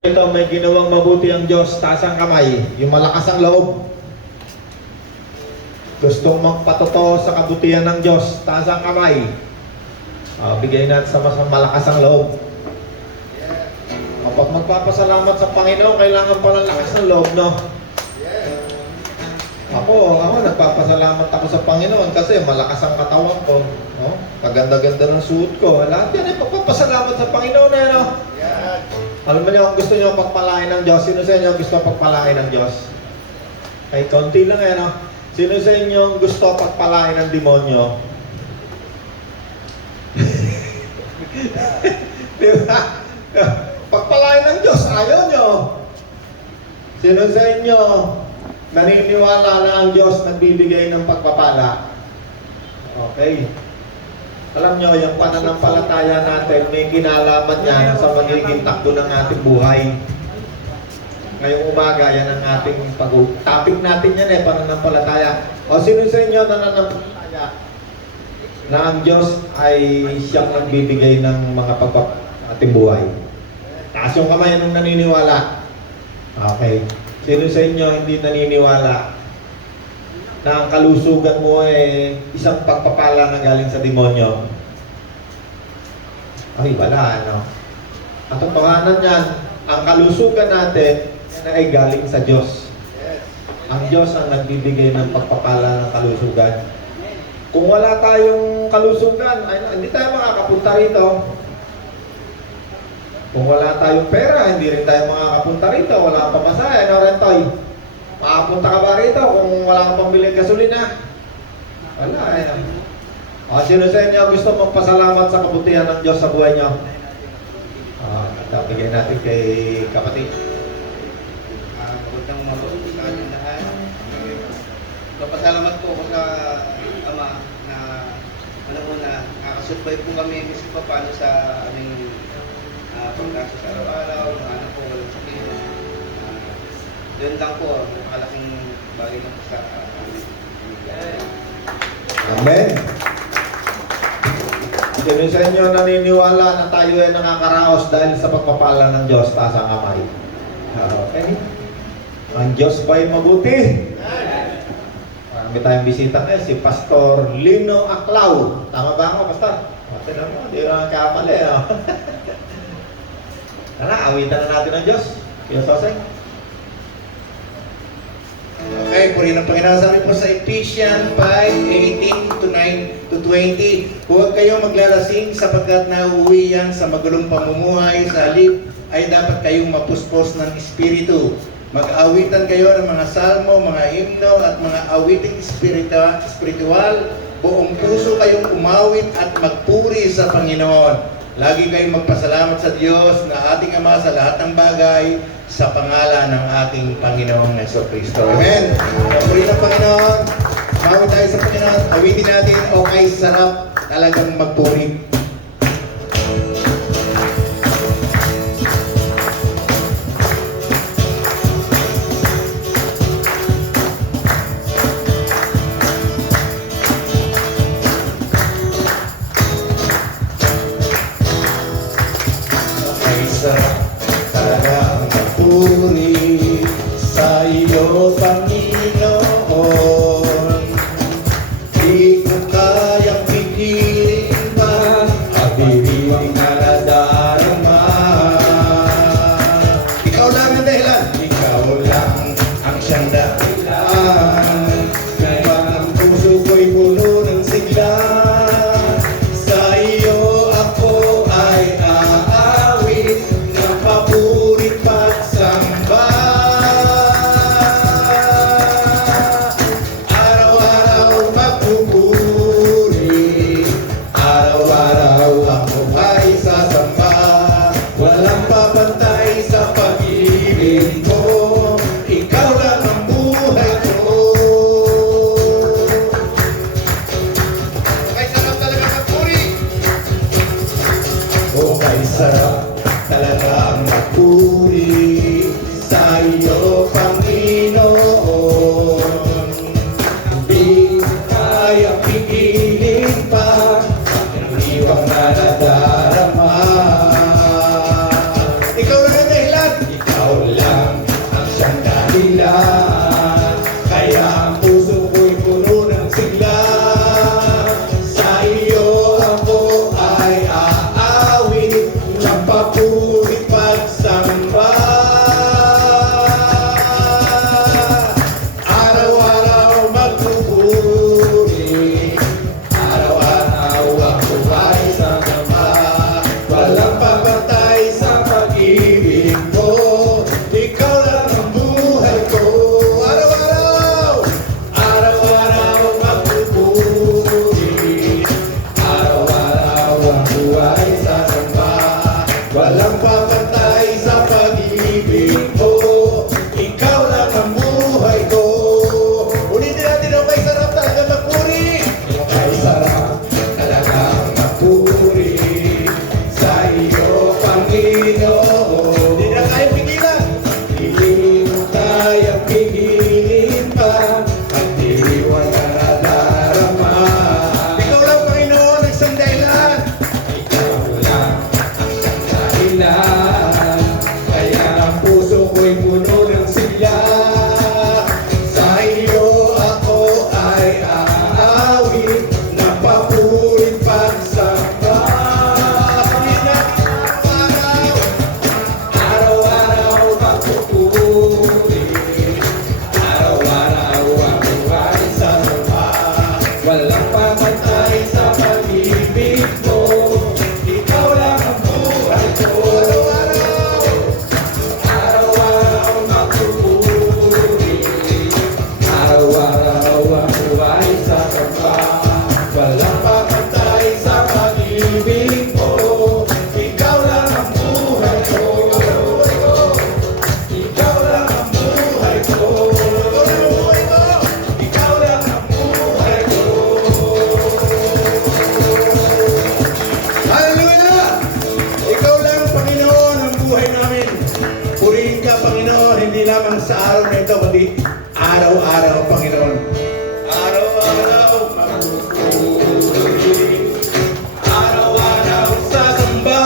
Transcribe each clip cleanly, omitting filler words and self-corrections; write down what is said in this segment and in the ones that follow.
Ito, may ginawang mabuti ang Diyos, taas ang kamay, yung malakas ang loob. Gustong magpatotoo sa kabutihan ng Diyos, taas ang kamay. Bigay natin sa mas malakas ang loob. Kapag magpapasalamat sa Panginoon, kailangan pa ng lakas ng loob, no? Ako, nagpapasalamat ako sa Panginoon kasi malakas ang katawan ko. No? Paganda-ganda ng suot ko. Lahat yan ay pagpapasalamat sa Panginoon, eh, no? Alam mo niyo, kung gusto niyo pagpalain ng Diyos, sino sa inyo gusto pagpalain ng Diyos? Ay, konti lang eh, no? Sino sa inyo gusto pagpalain ng demonyo? Di ba? Pagpalain ng Diyos, ayaw nyo. Sino sa inyo naniniwala na ang Diyos nagbibigay ng pagpapala? Okay. Alam nyo, yung pananampalataya natin, may kinalaman yan sa magiging takbo ng ating buhay. Ngayong umaga, yan ang ating topic natin yan eh, pananampalataya. O sino sa inyo nananampalataya na ang Diyos ay siyang nagbibigay ng mga ating buhay? Taas yung kamay nung naniniwala. Okay. Sino sa inyo hindi naniniwala na ang kalusugan mo ay isang pagpapala na galing sa demonyo? Ay, wala, ano? Ang totohanan yan, ang kalusugan natin ay galing sa Diyos. Ang Diyos ang nagbibigay ng pagpapala ng kalusugan. Kung wala tayong kalusugan, ay, hindi tayo makakapunta rito. Kung wala tayong pera, hindi rin tayo makakapunta rito. Wala pa masaya, no, Rentoy? Makapunta ka ba rito kung wala kang pambiling gasolina? Wala eh. Sino sa inyo gusto magpasalamat sa kabutihan ng Diyos sa buhay niyo? Bigyan natin kay kapatid. Magandang umaga sa ating lahat. Papasalamat po ako sa Ama na una-una nakakasurvive po kami kasi pa paano sa aming pagkaso sa araw-araw, mga anak po walang sakit. Doon lang po, makalaking bagay lang po sa amin. Amen. Sino sa inyo naniniwala na tayo ay nakakaraos dahil sa pagpapala ng Diyos, taas ang kamay? Okay. Ang Diyos ba'y mabuti? Marami tayong bisita ngayon, si Pastor Lino Aclau. Tama ba ako, Pastor? Tinan mo, hindi na nakakapali. Tara, awitan na natin ang Diyos. Kaya Soseng. Okay, purihin ang Panginoon. Sabi po sa Ephesians 5:18 to 9 to 20, huwag kayo maglalasing sapagkat nauuwi yan sa magulong pamumuhay. Sa halip ay dapat kayong mapuspos ng Espiritu. Mag-awitan kayo ng mga salmo, mga himno at mga awiting spiritual. Buong puso kayong umawit at magpuri sa Panginoon. Lagi kayong magpasalamat sa Diyos na ating Ama sa lahat ng bagay sa pangalan ng ating Panginoong Jesucristo. Amen. Puri ng Panginoon. Mawit tayo sa Panginoon. Awitin natin, okay, sarap talagang magpuri. Okay, sarap talagang magpuri sa iyo, Panginoon. Di ko kayang pigilin pa ang bibig na nadarama. Ikaw lang ang dahilan. Ikaw lang ang siyang dahilan. Kaya ang puso ko'y puno ng sigla. Sa iyo ako ay aawit ng papurit pagsamba. natin. Purihin ka, Panginoon, hindi lamang sa araw na ito, kundi araw-araw, Panginoon. Araw-araw, magpupuri. Araw-araw, sasamba.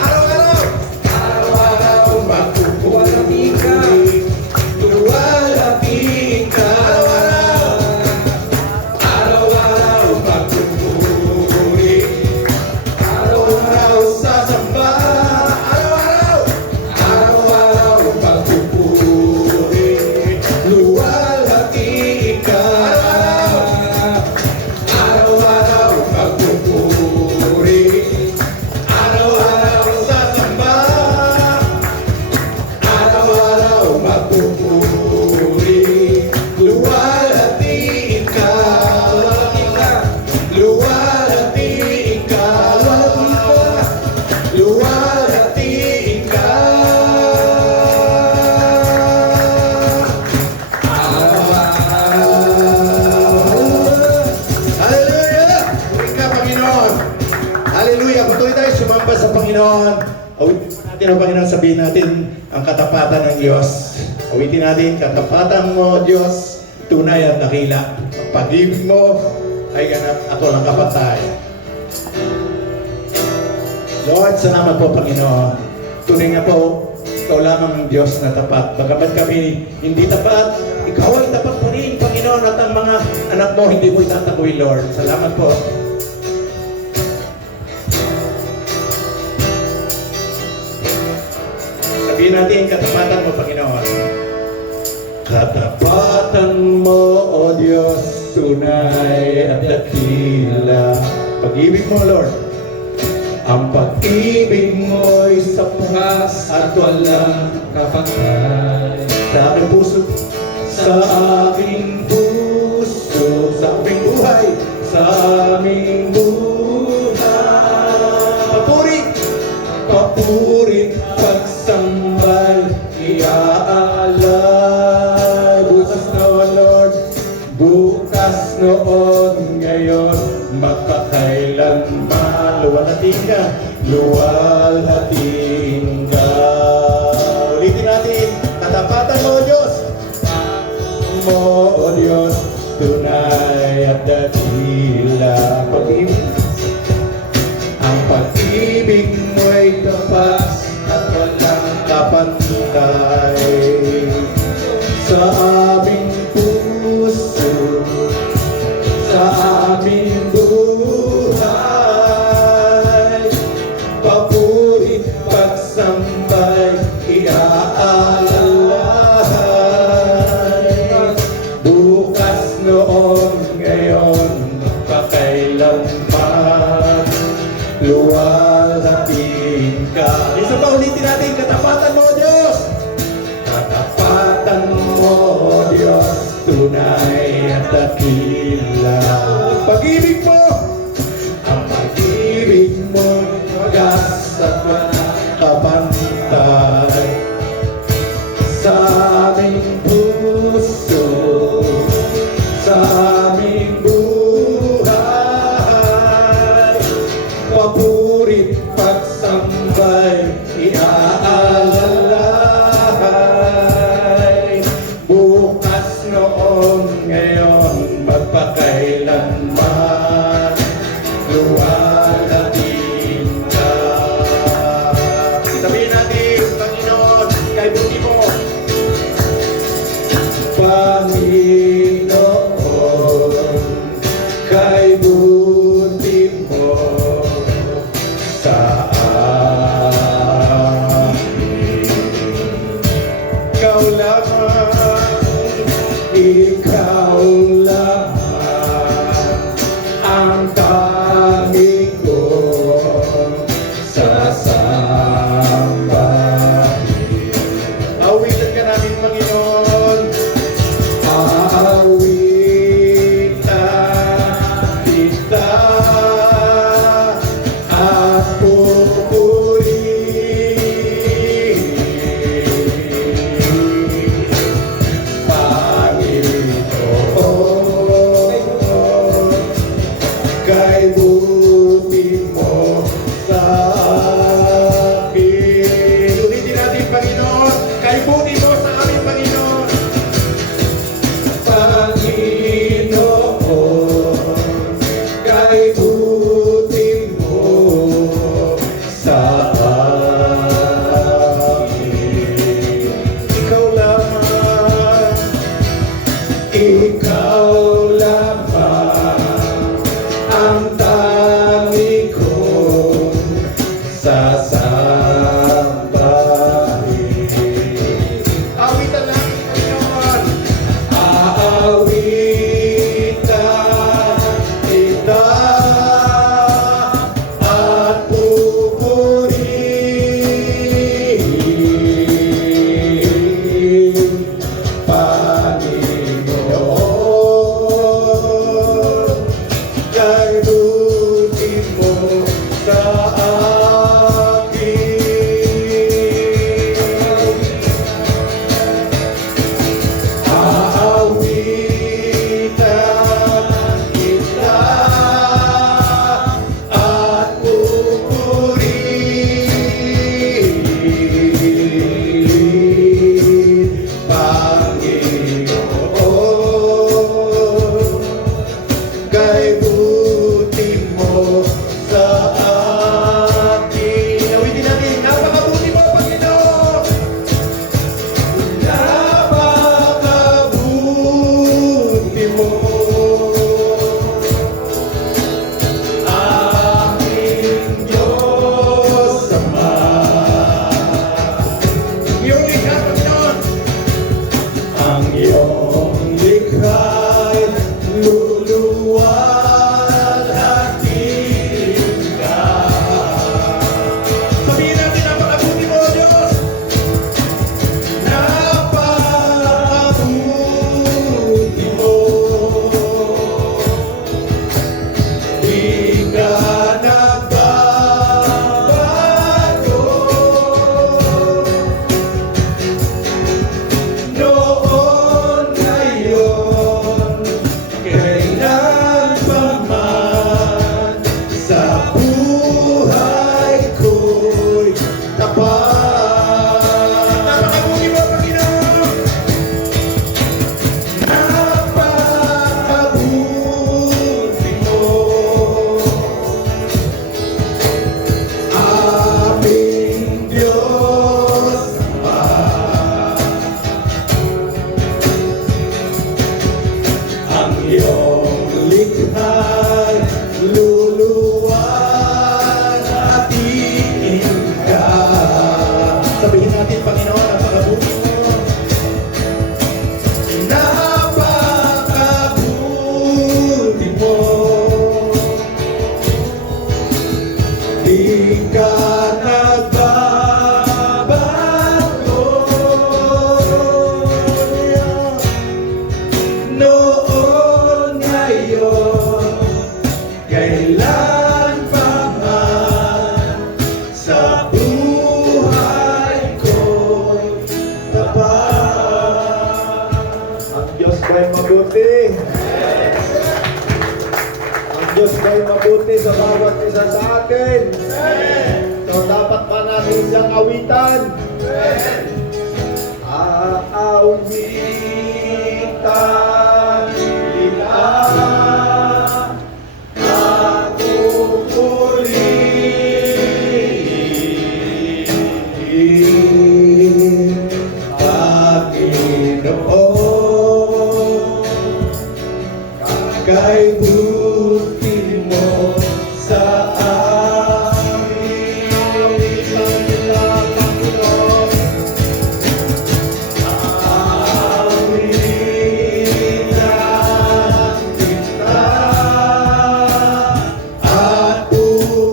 Araw-araw, araw-araw, magpupuri. Luwalhati ka. Araw-araw, araw-araw, magpupuri. Araw-araw, sasamba. Araw-araw, araw-araw, magpupuri. Luwalhati ka. Araw-araw, magpupuri. Araw-araw, sasamba. Araw-araw, magpupuri. Luwalhati ka. Luwalhati ka. Luwalhati ka. Hallelujah! Puri ka, Panginoon. Hallelujah! Patuloy tayo sumamba sa Panginoon. Awitin natin ang Panginoon, sabihin natin ang katapatan ng Diyos. Awitin natin, katapatan mo, Diyos, tunay at dakila. Ang pag-ibig mo ay ganap at walang kapantay. Lord, salamat po, Panginoon. Tunay nga po, ikaw lamang ang Diyos na tapat. Bagamat kami hindi tapat, ikaw ay tapat pa rin, Panginoon, at ang mga anak mo hindi mo itatakoy, Lord. Salamat po. Sabihin natin, katapatan mo, Panginoon. Katapatan mo, O Diyos, tunay at dakila. Pag-ibig mo, Lord. Ang pag-ibig mo'y sapat at walang kapantay. Sa aking puso, sa aking puso, sa aming buhay, sa aming buhay. Papuri, papuri, pagsambal, iaalay. Bukas noon, Lord, bukas noon, ngayon, magpakailanman. Luwalhatiin ka, luwalhatiin ka. Ulitin natin, katapatan mo, Diyos. Mo, O Diyos, tunay at dakila. Pag-ibig, ang pag-ibig mo'y tapat at walang kapantay. Sa aming puso, sa aming buhay, papuri, pagsambay, iaalay. Bukas noon, ngayon, pakailanman, luwalhatiin ka. Isa pa, ulitin natin, katapatan mo, Diyos. Katapatan mo, Diyos, tunay at dakila. Pag-ibig mo, ang pag-ibig mo, wagas at walang kapantay. Sa aming puso, sa aming buhay, papurit pagsambay, iaalay. Bukas noon, ngayon, magpakailanman, luwalhatiin ka. Sabihin natin, Panginoon, kay buti mo, natin, Panginoon, ang pagkabuti mo. Napakabuti mo. Di ka nagbabago. Noon, ngayon, kailan pa man sa buhay ko'y tapat. Ang Diyos ba'y mabuti? Ang Diyos ba'y mabuti sa bawat isa sa atin? So dapat ba natin siyang awitan? Aawitan kita, ako purihin, Panginoon, kay buti mo sa amin. Awitan kita, Panginoon. Awitan kita at pupurihin,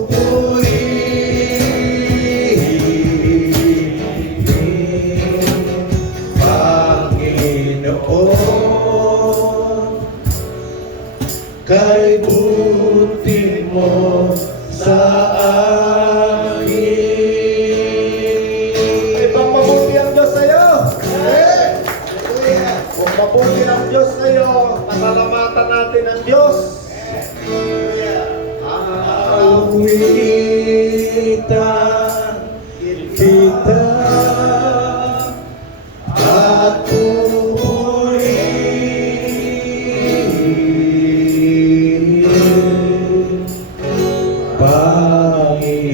Panginoon, kay buti mo sa akin. Ibang mabuti ang Diyos sa'yo. Kung mabuti ang Diyos sa'yo, pasalamatan natin ang Diyos. Awitan kita at pupurihin, Panginoon,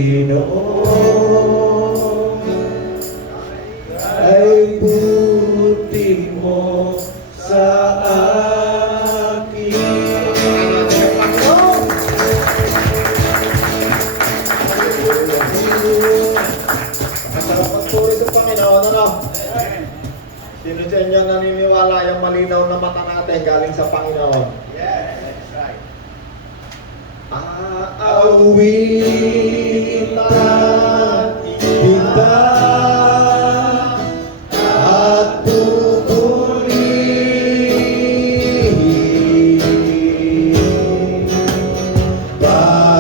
ay buti mo sa akin. Masarap magpuri sa Panginoon, ano? Sino sa inyo naniniwala yung malinaw na mata natin galing sa Panginoon? Aawitan kita at pupurihin, Panginoon,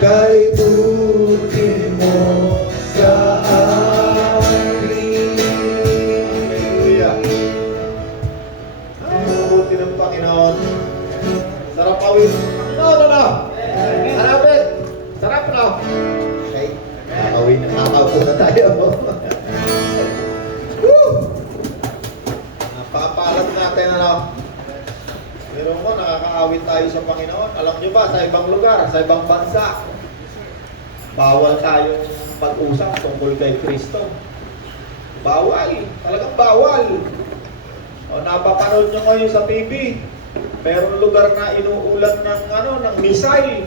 kay buti mo sa akin. Hallelujah. Ang mabuti ng Panginoon. Sarap awit. Panginoon, ano? Harapit. Sarap, no? Okay. Nakawin na. Nakaupo na tayo. Woo! Napapalad natin, ano? Pero mo, nakakaawit tayo sa Panginoon. Alam nyo ba, sa ibang lugar, sa ibang bansa, bawal tayong mag-usap tungkol kay Kristo. Bawal. Talagang bawal. O, napapanood nyo ngayon sa TV, merong lugar na inuulan ng, ng missile.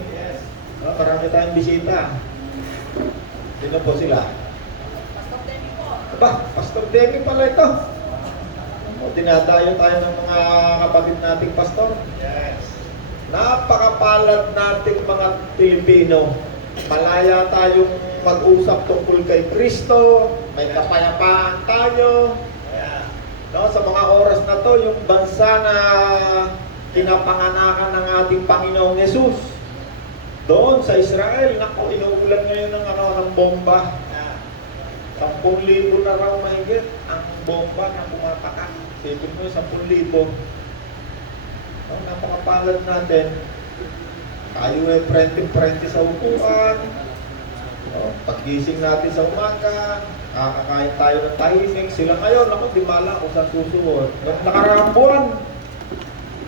O, marami tayong bisita. Sino po sila? Aba, Pastor Demi pala ito. O, dinadayo tayo ng mga kapatid nating pastor. Napakapalad nating mga Pilipino. Malaya tayong mag-usap tungkol kay Kristo. May kapayapaan tayo. No, sa mga oras na to, yung bansa na kinapanganakan ng ating Panginoong Yesus, doon sa Israel, naku, inuulan ngayon ng bomba. 10,000 na raw mahigit ang bomba na pumapakan. Sipin mo, 10,000. No, napakapalad natin. Tayo ay prente-prente sa upuan. No, paggising natin sa umaga, kakakain tayo ng tahimik. Sila ngayon, ako, di mala kung saan susuot. Nung nakaraang buwan,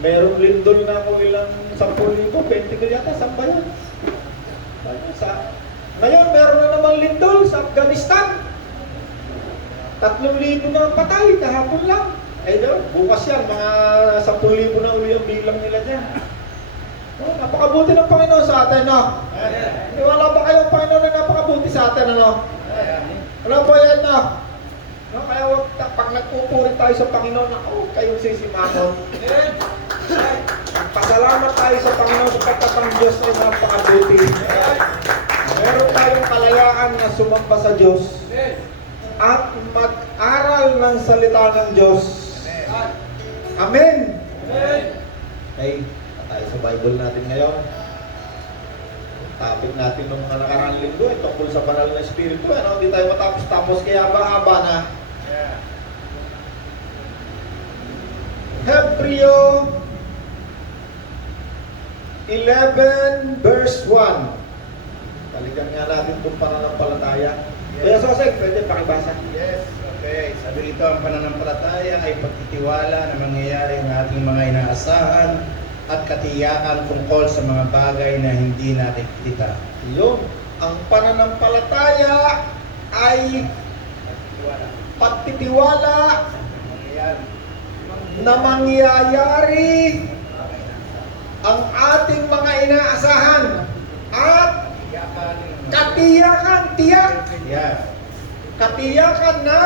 merong lindol na kung ilang 10,000, 20 yata, saan ba yun? Ngayon, meron na naman lindol sa Afghanistan. 3,000 na patay, kahapon lang. Eh, bukas yan, mga 10,000 na uli ang bilang nila dyan. Oh, napakabuti ng Panginoon sa atin, no? Wala ba kayo, Panginoon, na napakabuti sa atin, ano? Alam po yan, no? No, kaya pag nagpupuri tayo sa Panginoon, ako, kayong sisimangon. Pasalamat tayo sa Panginoon sapagkat ang Diyos ay napakabuti. Meron tayong kalayaan na sumamba sa Diyos at mag-aral ng salita ng Diyos. Amen. Okay, tayo sa Bible natin ngayon. Topic natin ng mga nakaraang linggo ay tungkol sa banal na Espiritu. Ano? Hindi tayo matapos-tapos kaya haba na. Hebreo 11 verse 1. Balikan nga natin itong pananampalataya. Kaya Sosek, pwede pakibasa. Yes, okay. Sabi rito, ang pananampalataya ay pagtitiwala na mangyayari ang ating mga inaasahan at katiyakan tungkol sa mga bagay na hindi nakikita. Yun. Ang pananampalataya ay pagtitiwala na mangyayari ang ating mga inaasahan at katiyakan, tiyak, Yeah. katiyakan na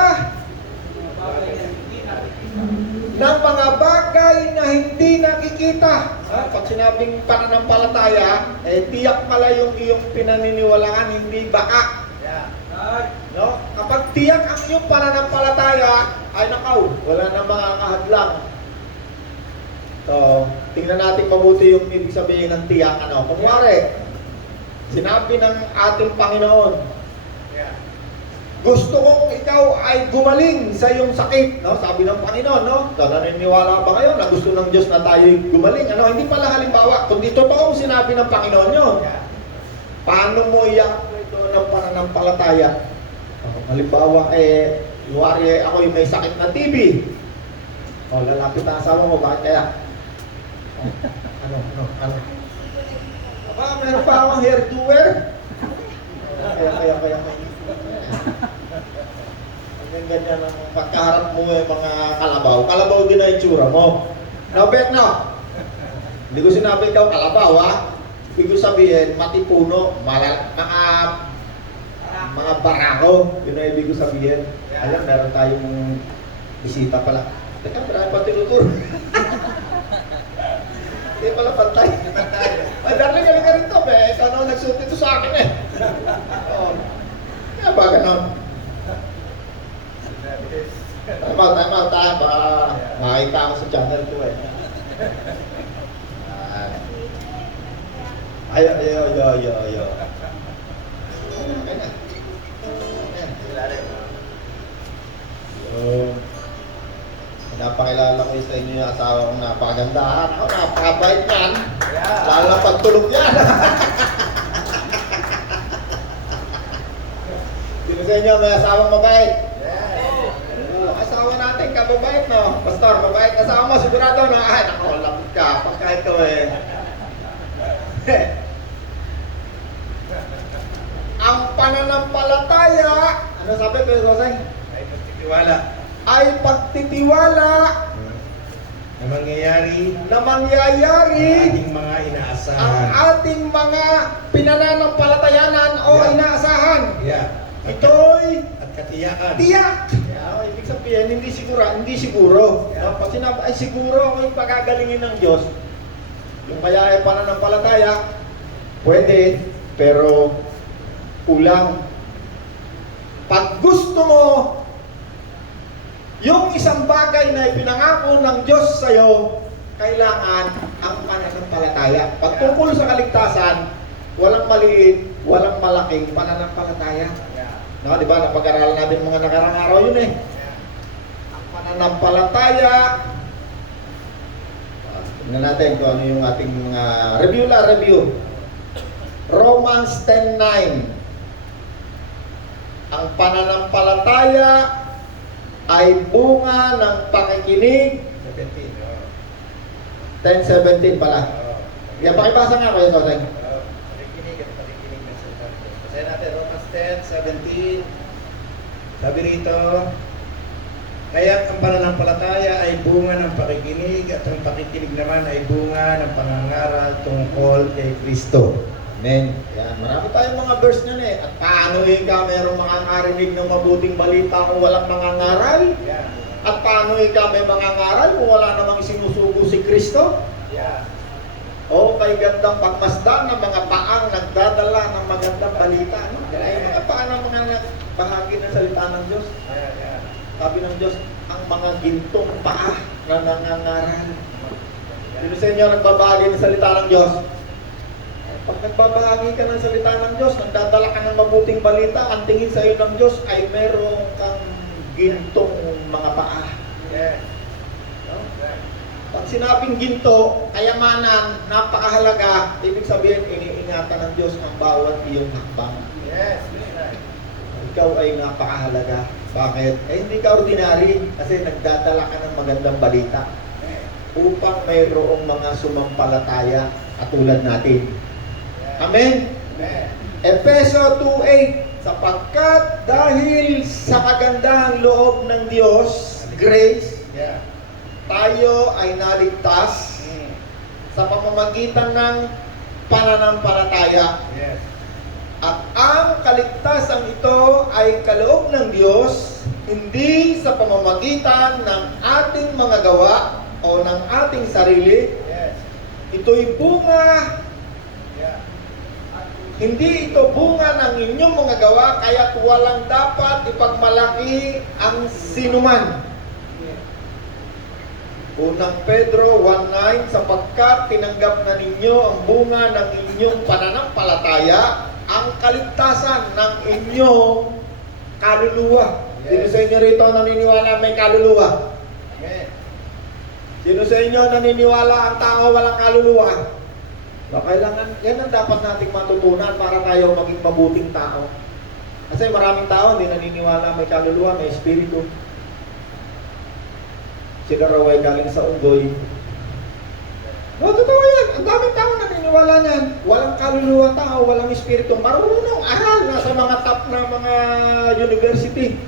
ng mga bagay na hindi nakikita. Pag sinabing pananampalataya, tiyak pala yung iyong pinaniniwalaan, hindi baka. No? Kapag tiyak ang iyong pananampalataya, ay nakaw, wala na makakahadlang. So, tingnan natin mabuti yung ibig sabihin ng tiyak. Ano? Kunwari, sinabi ng ating Panginoon, gusto kong ikaw ay gumaling sa iyong sakit, no? Sabi ng Panginoon, no? Naniniwala ba kayo na gusto ng Diyos na tayo gumaling? Ano? Hindi pala halimbawa, kundi totoong sinabi ng Panginoon yun. Paano mo iyak ito ng pananampalataya? Halimbawa, iwari ako yung may sakit na TB. Lalapit ang asawa mo, bakit kaya? Ano? Aba, meron pa akong hair doer? Kaya. Ganyan ang pagkaharap mo yung mga kalabaw. Kalabaw din na itsura mo. No, bet no? Hindi ko sinabi ikaw kalabaw, ha? Ibig ko sabihin, matipuno, mga barako. Yun ang ibig ko sabihin. Ayan, meron tayong bisita pala. Teka, marami pa tinuturo. Hindi pala pantay. Ay, darling, galing ka rin to, be. Ikaw na nagsuot ito sa akin, eh. Oo. Kaya ba ganon? Time out, ha? Baka makita ako sa channel ko, eh. Ayo. Napakilala ko sa inyo yung asawa kong napakagandahan. Ako, napakabait yan. Lalo na pagtulog yan. Sino sa inyo may asawang mabait? Asawa natin, kababait, no? Pastor, mabait asawa mo, sigurado na, ay, naku, lapit ka, pagka ito, eh. Ang pananampalataya, ano sabi, Pedro Jose? Ay pagtitiwala Ay pagtitiwala na mangyayari na ang mangyayari ating mga ang inaasahan. ating mga pinananampalatayanan o Yeah. inaasahan. Yeah. Ito'y At katiyakan. tiyak. Ibig sabihin, hindi siguro. Yeah. Pag sinabi, ay siguro ako yung pagagalingin ng Diyos. Yung kaya ay pananampalataya, pwede, pero kulang. Pag gusto mo, yung isang bagay na ipinangako ng Diyos sa'yo, kailangan ang pananampalataya. Pag tungkol sa kaligtasan, walang maliit, walang malaking pananampalataya. No, di ba? Napag-aralan natin mga nakarang araw yun, eh. Ang pananampalataya, tingnan natin kung ano yung ating mga review. Romans 10:9. Ang pananampalataya ay bunga ng pakikinig. 10:17 pala. Yan, pakibasa nga kayo, Soseng. Pakikinig at pakikinig ng salita. Basahin natin Romans 10:17. Sabi rito, Kaya ang pananampalataya ay bunga ng pakikinig at ang pakikinig naman ay bunga ng pangangaral tungkol kay Kristo. Amen. Yan, marami tayong mga verse niyan eh. At paano ka merong makakarinig ng mabuting balita kung walang mangangaral? Yeah. At paano ka may mangangaral kung wala namang sinusugo si Kristo? Yeah. O kay gandang pagmasdan ng mga paang nagdadala ng magandang balita. No? Kaya yung mga paa ng mga nagbahagi ng salita ng Diyos. Yeah, yeah. Sabi ng Diyos, ang mga gintong paa na nangangaral. Sino sa inyo nagbabahagi ng salita ng Diyos? Pag nagbabahagi ka ng salita ng Diyos, nagdadala ka ng mabuting balita, ang tingin sa iyo ng Diyos ay meron kang gintong mga paa. Yeah. No? Pag sinabing ginto, kayamanan, napakahalaga, ibig sabihin, iniingatan ng Diyos ang bawat iyong hakbang. Yes, that's right. Ikaw ay napakahalaga. Bakit? Hindi ka ordinary kasi nagdadala ka ng magandang balita upang mayroong mga sumampalataya katulad natin. Amen? Amen. Efeso 2:8, sapagkat dahil sa kagandahang loob ng Diyos, grace, Yeah. tayo ay naligtas sa pamamagitan ng pananampalataya. Yes. At ang kaligtasan ito ay kaloob ng Diyos, hindi sa pamamagitan ng ating mga gawa o ng ating sarili. Yes. Ito'y bunga, Yeah. hindi ito bunga ng inyong mga gawa, kaya't walang dapat ipagmalaki ang sinuman. Unang Pedro 1:9, sapagkat tinanggap na ninyo ang bunga ng inyong pananampalataya, ang kaligtasan ng inyong kaluluwa. Sino sa inyo rito naniniwala may kaluluwa? Amen. Sino sa inyo naniniwala ang tao walang kaluluwa? Kailangan, yan ang dapat nating matutunan para tayo maging mabuting tao. Kasi maraming tao hindi naniniwala may kaluluwa, may espiritu. Sila raw ay galing sa unggoy. No, totoo yan. Ang daming tao naniniwala niyan. Walang kaluluwa tao, walang espiritu. Marunong aral na sa mga top na mga university.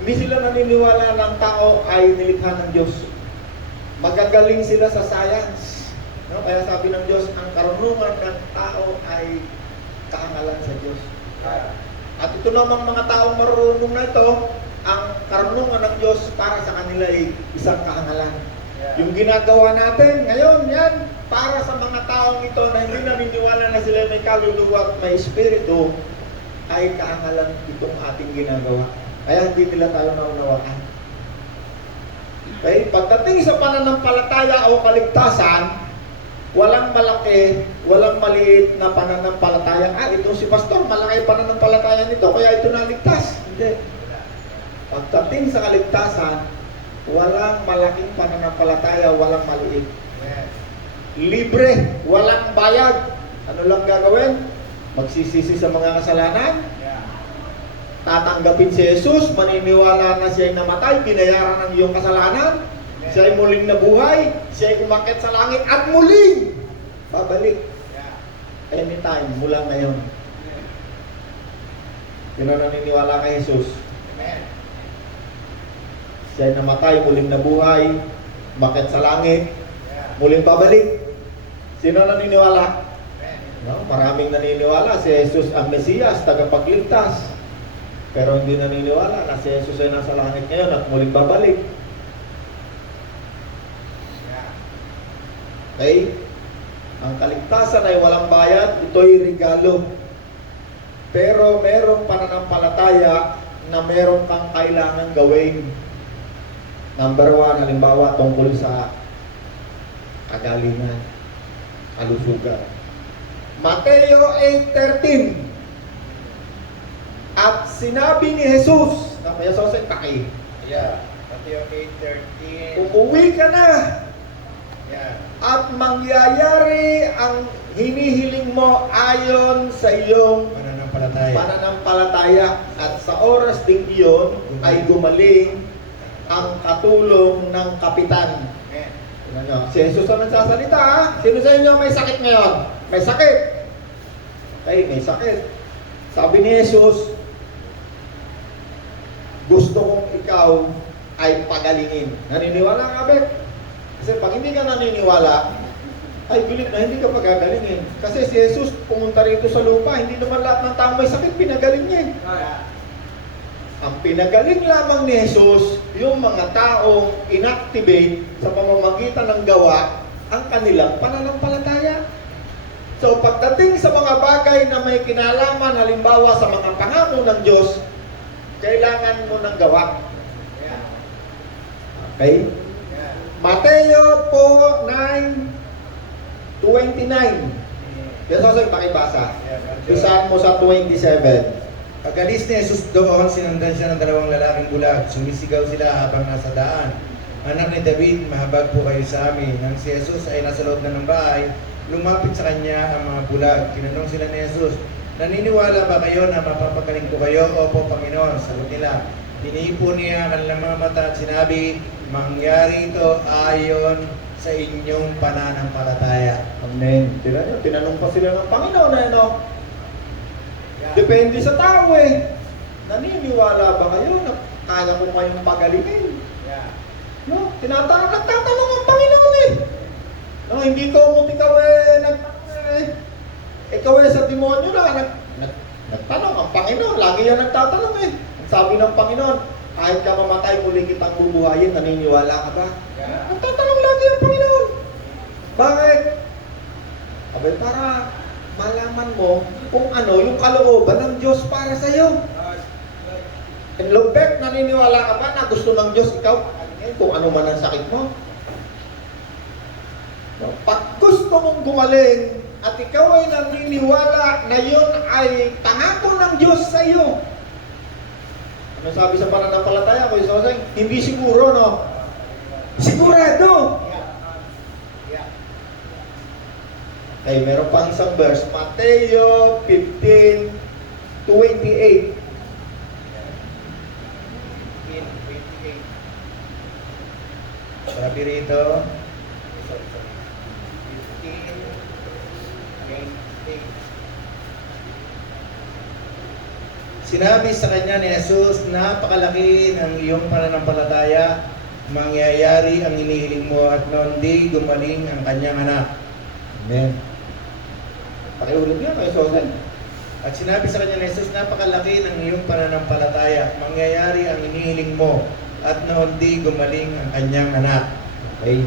Hindi sila naniniwala ng tao ay nilikha ng Diyos. Magagaling sila sa science. No? Kaya sabi ng Diyos, ang karunungan ng tao ay kaangalan sa Diyos. At ito namang mga taong marunong na ito, ang karunungan ng Diyos para sa kanila ay isang kahangalan. Yung ginagawa natin ngayon, yan, para sa mga taong ito na hindi naniniwala na sila may kaluluwa at may espiritu, ay kahangalan itong ating ginagawa. Kaya hindi nila tayo naunawaan. Okay? Pagdating sa pananampalataya o kaligtasan, walang malaki, walang maliit na pananampalataya. Ito si Pastor, malaki pananampalataya nito, kaya ito naligtas. Hindi. Pagdating sa kaligtasan, walang malaking pananampalataya, walang maliit. Libre, walang bayad. Ano lang gagawin? Magsisisi sa mga kasalanan. Tatanggapin si Jesus, maniniwala na siya ay namatay, binayaran ng iyong kasalanan. Siya ay muling nabuhay, siya ay umakyat sa langit at muling babalik. Anytime, mula ngayon. Sino naniniwala kay Jesus? Siya ay namatay, muling nabuhay, umakyat sa langit, muling babalik. Sino naniniwala? No, maraming naniniwala si Jesus ang Mesiyas, tagapagligtas. Pero hindi naniniwala na si Jesus ay nasa langit ngayon at muling babalik. Okay? Ang kaligtasan ay walang bayad, ito'y regalo. Pero merong pananampalataya na meron kang kailangan gawin. Number 1, halimbawa tungkol sa kagalingan, kalusugan. Mateo 8:13. At sinabi ni Jesus, na kaya Jose, paki, Matthew 8:13. umuwi ka na Yeah. at mangyayari ang hinihiling mo ayon sa iyong Pananampalataya. pananampalataya. At sa oras ding iyon ay gumaling ang katulong ng kapitan. Tingnan nyo, si Jesus ang nagsasalita ha. Sino sa inyo may sakit ngayon? May sakit. Okay, may sakit. Sabi ni Jesus, gusto kong ikaw ay pagalingin. Naniniwala ka, Bek? Kasi pag hindi ka naniniwala, I believe na hindi ka pagagalingin. Kasi si Jesus pumunta rito sa lupa, hindi naman lahat ng tao may sakit, pinagaling niya. Ang pinagaling lamang ni Jesus, yung mga taong inactivate sa pamamagitan ng gawa ang kanilang pananampalataya. So pagdating sa mga bagay na may kinalaman, halimbawa sa mga pangako ng Diyos, kailangan mo ng gawa. Okay? Mateo 4:9-29. Jesus ay pakibasa. Isaan mo sa 27. Pag-alis ni Jesus doon, sinundan siya ng dalawang lalaking bulag. Sumisigaw sila habang nasa daan. Anak ni David, mahabag po kayo sa amin. Nang si Jesus ay nasa loob na ng bahay, lumapit sa kanya ang mga bulag. Tinanong sila ni Jesus, naniniwala ba kayo na mapapagaling ko kayo? Opo, Panginoon. Sagot nila. Tinipo niya ang kanilang mga mata at sinabi, mangyari ito ayon sa inyong pananampalataya. Amen. Tinanong pa sila ng Panginoon na ano? Depende sa tao eh. Naniniwala ba kayo na kaya ko kayong pagalingin? No? Nagtatanong ang Panginoon eh. No, hindi ko mo ikaw ikaw sa demonyo na nagtanong ang Panginoon. Lagi yan nagtatanong eh. Sabi ng Panginoon, kahit ka mamatay, muli kitang bubuhayin, naniniwala ka ba? Nagtatanong lagi ang Panginoon. Bakit? Abay, para malaman mo kung ano yung kalooban ng Diyos para sa iyo. And Lubek, naniniwala ka ba na gusto ng Diyos ikaw kung ano man ang sakit mo? Pag gusto mong gumaling at ikaw ay naniniwala na yun ay pangako ng Diyos sa iyo. Ano sabi sa pananampalataya ko, Isoseng? Hindi siguro, no? Sigurado! Okay, meron pang isang verse. Mateo 15:28. Sabi rito, sinabi sa kanya ni Jesus, napakalaki ng iyong pananampalataya, mangyayari ang inihiling mo at noon di gumaling ang kanyang anak. Amen. Pakiulit niya kay Sosen. At sinabi sa kanya ni Jesus, napakalaki ng iyong pananampalataya, mangyayari ang inihiling mo at noon di gumaling ang kanyang anak. Okay.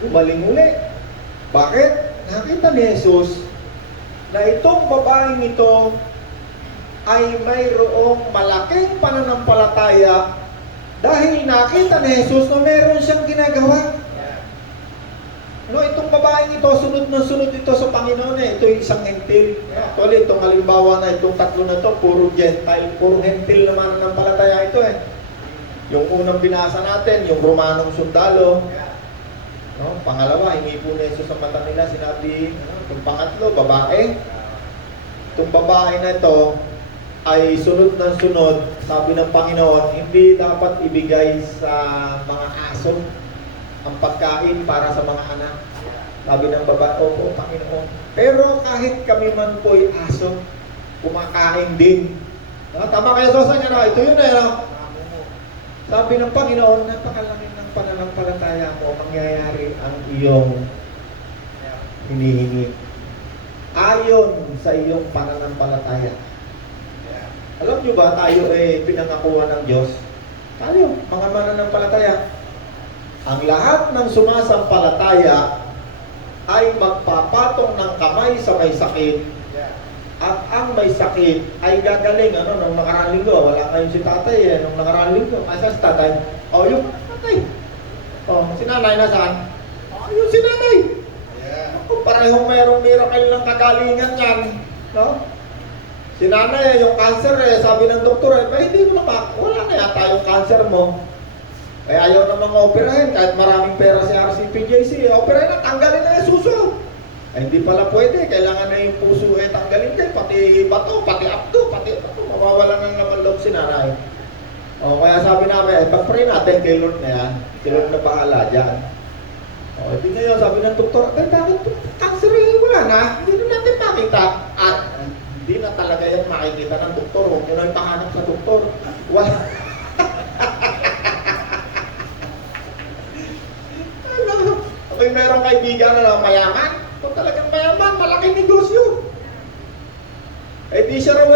Gumaling uli. Bakit? Nakita ni Jesus na itong babaeng ito ay mayroong malaking pananampalataya dahil nakita ni Jesus na meron siyang ginagawa. No, itong babaeng ito, sunod na sunod ito sa Panginoon eh. Ito yung isang hentil. Actually, itong halimbawa na itong tatlo na ito, puro Gentile, puro hentil naman ng palataya ito eh. Yung unang binasa natin, yung Romanong sundalo. No, pangalawa, hindi po ni Jesus sa mata nila, sinabi, itong pangatlo, babae. Itong babae na ito, ay sunod na sunod, sabi ng Panginoon, hindi dapat ibigay sa mga aso ang pagkain para sa mga anak. Sabi ng babae, opo, Panginoon. Pero kahit kami man po'y aso, kumakain din. Tama kayo sa kanya na, ito yun eh. Sabi ng Panginoon, napakalaki ng pananampalataya mo, mangyayari ang iyong hinihingi. Ayon sa iyong pananampalataya. Alam nyo ba, tayo pinangakuha ng Diyos? Tayo, mga mananampalataya. Ang lahat ng sumasampalataya ay magpapatong ng kamay sa may sakit at ang may sakit ay gagaling. Ano, nung nakaraan linggo, wala ngayon si tatay eh. Nung nakaraan linggo, asa si tatay? O, yung tatay. O, si nanay nasaan? O, yung si nanay. Kung parehong mayroong miracle ng kagalingan yan, no? Si nanay, yung cancer sabi ng doktor hindi mo naman, wala na yata yung cancer mo. Kaya ayaw namang operahin, kahit maraming pera si RCPJC, operahin na, tanggalin na yung suso. Hindi pala pwede, kailangan na yung puso tanggalin din, pati bato, pati abdo, mawawala ng laman loob si nanay. O, kaya sabi namin, pag-pray natin kay Lord na yan, si Lord na bahala dyan. O, hindi ngayon, sabi ng doktor, bakit cancer wala na, hindi na natin makita. At hindi na talaga yan makikita ng doktor, huwag nyo na ipahanap sa doktor. Wala. kang kaibigan na mayaman. Kung talagang mayaman, malaking negosyo. Eh di siya raw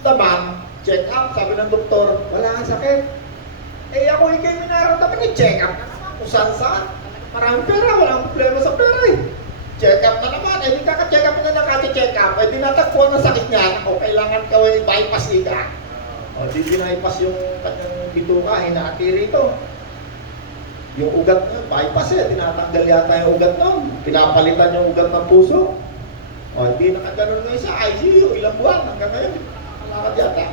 naman, check up, sabi ng doktor, wala kang sakit. Eh ako ikay minaramdaman, check up na naman kung saan. Maraming pera, walang problema sa pera eh. Check up na naman, eh di kaka-check up na nakaka-check up, eh di natagpuan ng sakit niya, o kailangan ka ay bypass ika. O di binaypass yung kanyang bituka, hinati rito. Yung ugat niya, bypass eh, tinatanggal yata yung ugat nun. Pinapalitan yung ugat ng puso. O di nakaganon ngayon sa ICU, ilang buwan, hanggang ngayon, nakalakad yata.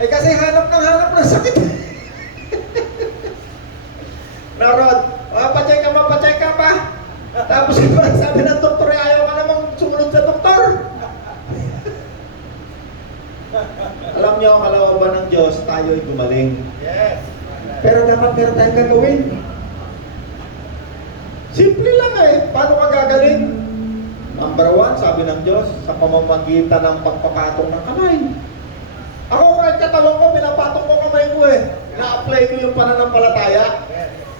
Eh kasi hanap ng sakit. Narod, pacheck ka pa. Tapos sabi ng doktor, ayaw ka namang sumunod sa doktor. Alam niyo, kalooban ng Diyos, tayo'y gumaling. Yes. Pero dapat meron tayong gagawin. Simple lang eh. Paano ka gagaling? Number 1, sabi ng Diyos, sa pamamagitan ng pagpapatong ng kamay. Ako kahit katalong ko, pinapatong ko kamay ko eh. Na-apply ko yung pananampalataya.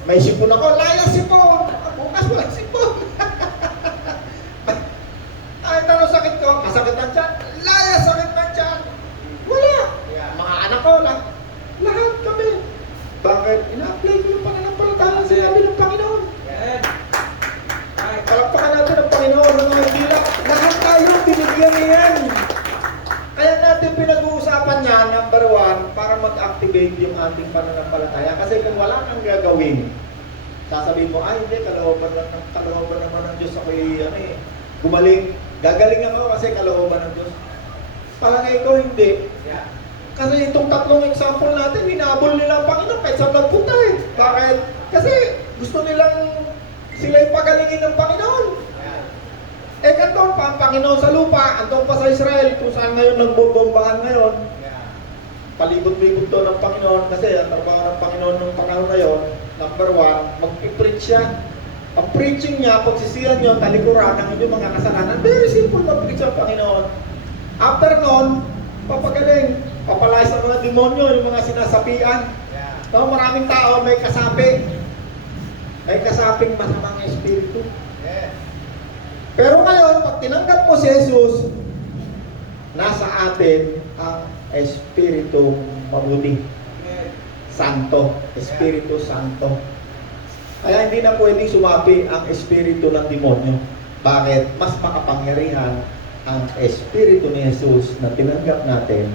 May sipon ako, laya sipon! Bukas wala sipon! Kahit anong sakit ko, masakit ng tiyan, laya sakit ng tiyan! Wala! Mga anak ko lang, lahat kami. Bakit? Ina-apply ko yung pananampalataya sa sinabi ng Panginoon. Palakpakan natin ang Panginoon ng mga hila. Lahat tayo binigyan niyan. Kaya natin pinag-uusapan yan, number 1, para mag-activate yung ating pananampalataya. Kasi kung wala kang gagawin, sasabihin mo, ay hindi, kalooban naman ng Diyos ako gumaling. Gagaling ako kasi kalooban ng Diyos. Palagay ko hindi. Kasi itong tatlong example natin, hinabol nila ang Panginoon kahit saan nagpunta eh. Bakit? Kasi gusto nilang sila'y pagalingin ng Panginoon. Eh kanto pa ang Panginoon sa lupa, andun pa sa Israel, kung saan ngayon nagbobombahan ngayon. Palibot-libot to ng Panginoon kasi ang trabaho ng Panginoon ng panahon na yon, number 1, mag-preach siya. Ang preaching niya, pagsisihan niyo, talikuran ng inyong mga kasalanan. Very simple mag-preach ang Panginoon. After nun, papagaling, papalayas ng mga demonyo, yung mga sinasapian. So, maraming tao may kasapi. May kasaping masamang espiritu. Pero ngayon, pag tinanggap mo si Jesus, nasa atin ang Espiritu Mabuti. Santo. Espiritu Santo. Kaya hindi na pwedeng sumapi ang espiritu ng demonyo. Bakit? Mas makapangyarihan ang espiritu ni Jesus na tinanggap natin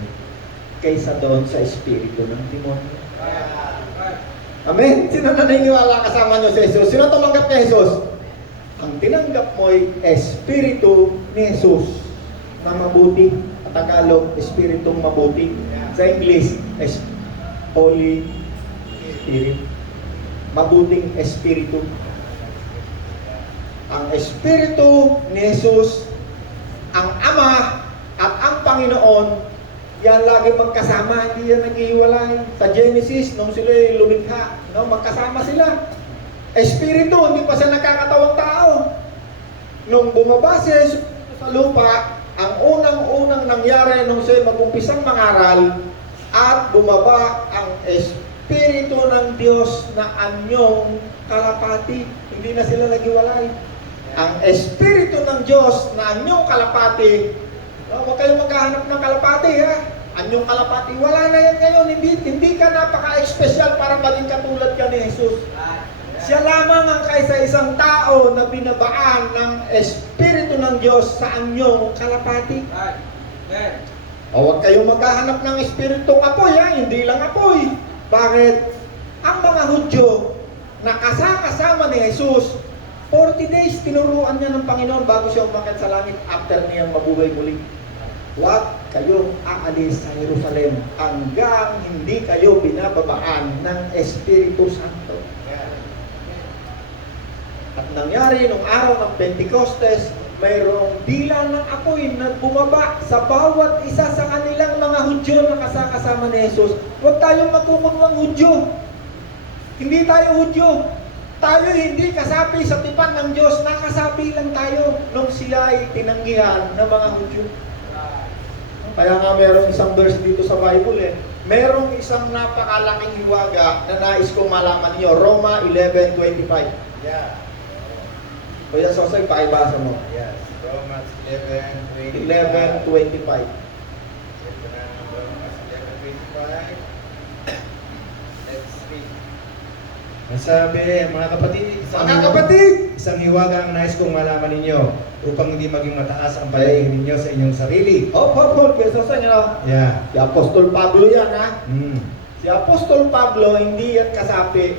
kaysa doon sa espiritu ng demonyo. Amen? Sino na naniniwala kasama nyo si Jesus? Sino tumanggap ni Jesus? Ang tinanggap mo ay espiritu ni Jesus na mabuti. At Tagalog, espiritong mabuti. Sa English, Holy Spirit. Mabuting espiritu. Ang espiritu ni Jesus, ang Ama at ang Panginoon, yan lagi magkasama, hindi yan naghihiwalay. Sa Genesis, nung sila'y lumikha, magkasama sila. Espiritu, hindi pa siya nakakatawang tao. Nung bumaba si Jesus sa lupa, ang unang-unang nangyari nung siya mag-umpisang mangaral at bumaba ang Espiritu ng Diyos na anyong kalapati. Hindi na sila naghiwalay. Ang Espiritu ng Diyos na anyong kalapati, huwag kayong maghahanap ng kalapati ha. Anyong kalapati, wala na yan ngayon. Hindi ka napaka-espesyal para maging katulad ka ni Jesus. Siya lamang ang kaisa-isang tao na binabaan ng Espiritu ng Diyos sa anyong kalapati. O huwag kayong maghahanap ng Espiritong apoy ha, hindi lang apoy. Bakit? Ang mga Hudyo na kasama ni Jesus, 40 days tinuruan niya ng Panginoon bago siya umakyat sa langit after niyang mabuhay muli. Huwag kayong aalis sa Jerusalem hanggang hindi kayo binababaan ng Espiritu Santo. At nangyari nung araw ng Pentecostes, mayroong dila ng apoy na bumaba sa bawat isa sa kanilang mga Hudyo na kasama ni Jesus. Huwag tayong magkukunwang Hudyo. Hindi tayo Hudyo. Tayo hindi kasapi sa tipan ng Diyos. Nakasapi lang tayo nung sila ay tinanggihan ng mga Hudyo. Kaya nga mayroong isang verse dito sa Bible Mayroong isang napakalaking hiwaga na nais kong malaman niyo. Roma 11:25. Kuya Sosay, pakibasa mo. Yes, Romans 11:25. 11:25. Ito na, Romans 11:25. Let's read. Nasabi, mga kapatid, Mga kapatid! isang hiwaga ang nais kong malaman ninyo upang hindi maging mataas ang palaging ninyo sa inyong sarili. Hold, Kuya Sosay, Yeah. si Apostol Pablo yan, ha? Mm. Si Apostol Pablo, hindi yan kasapi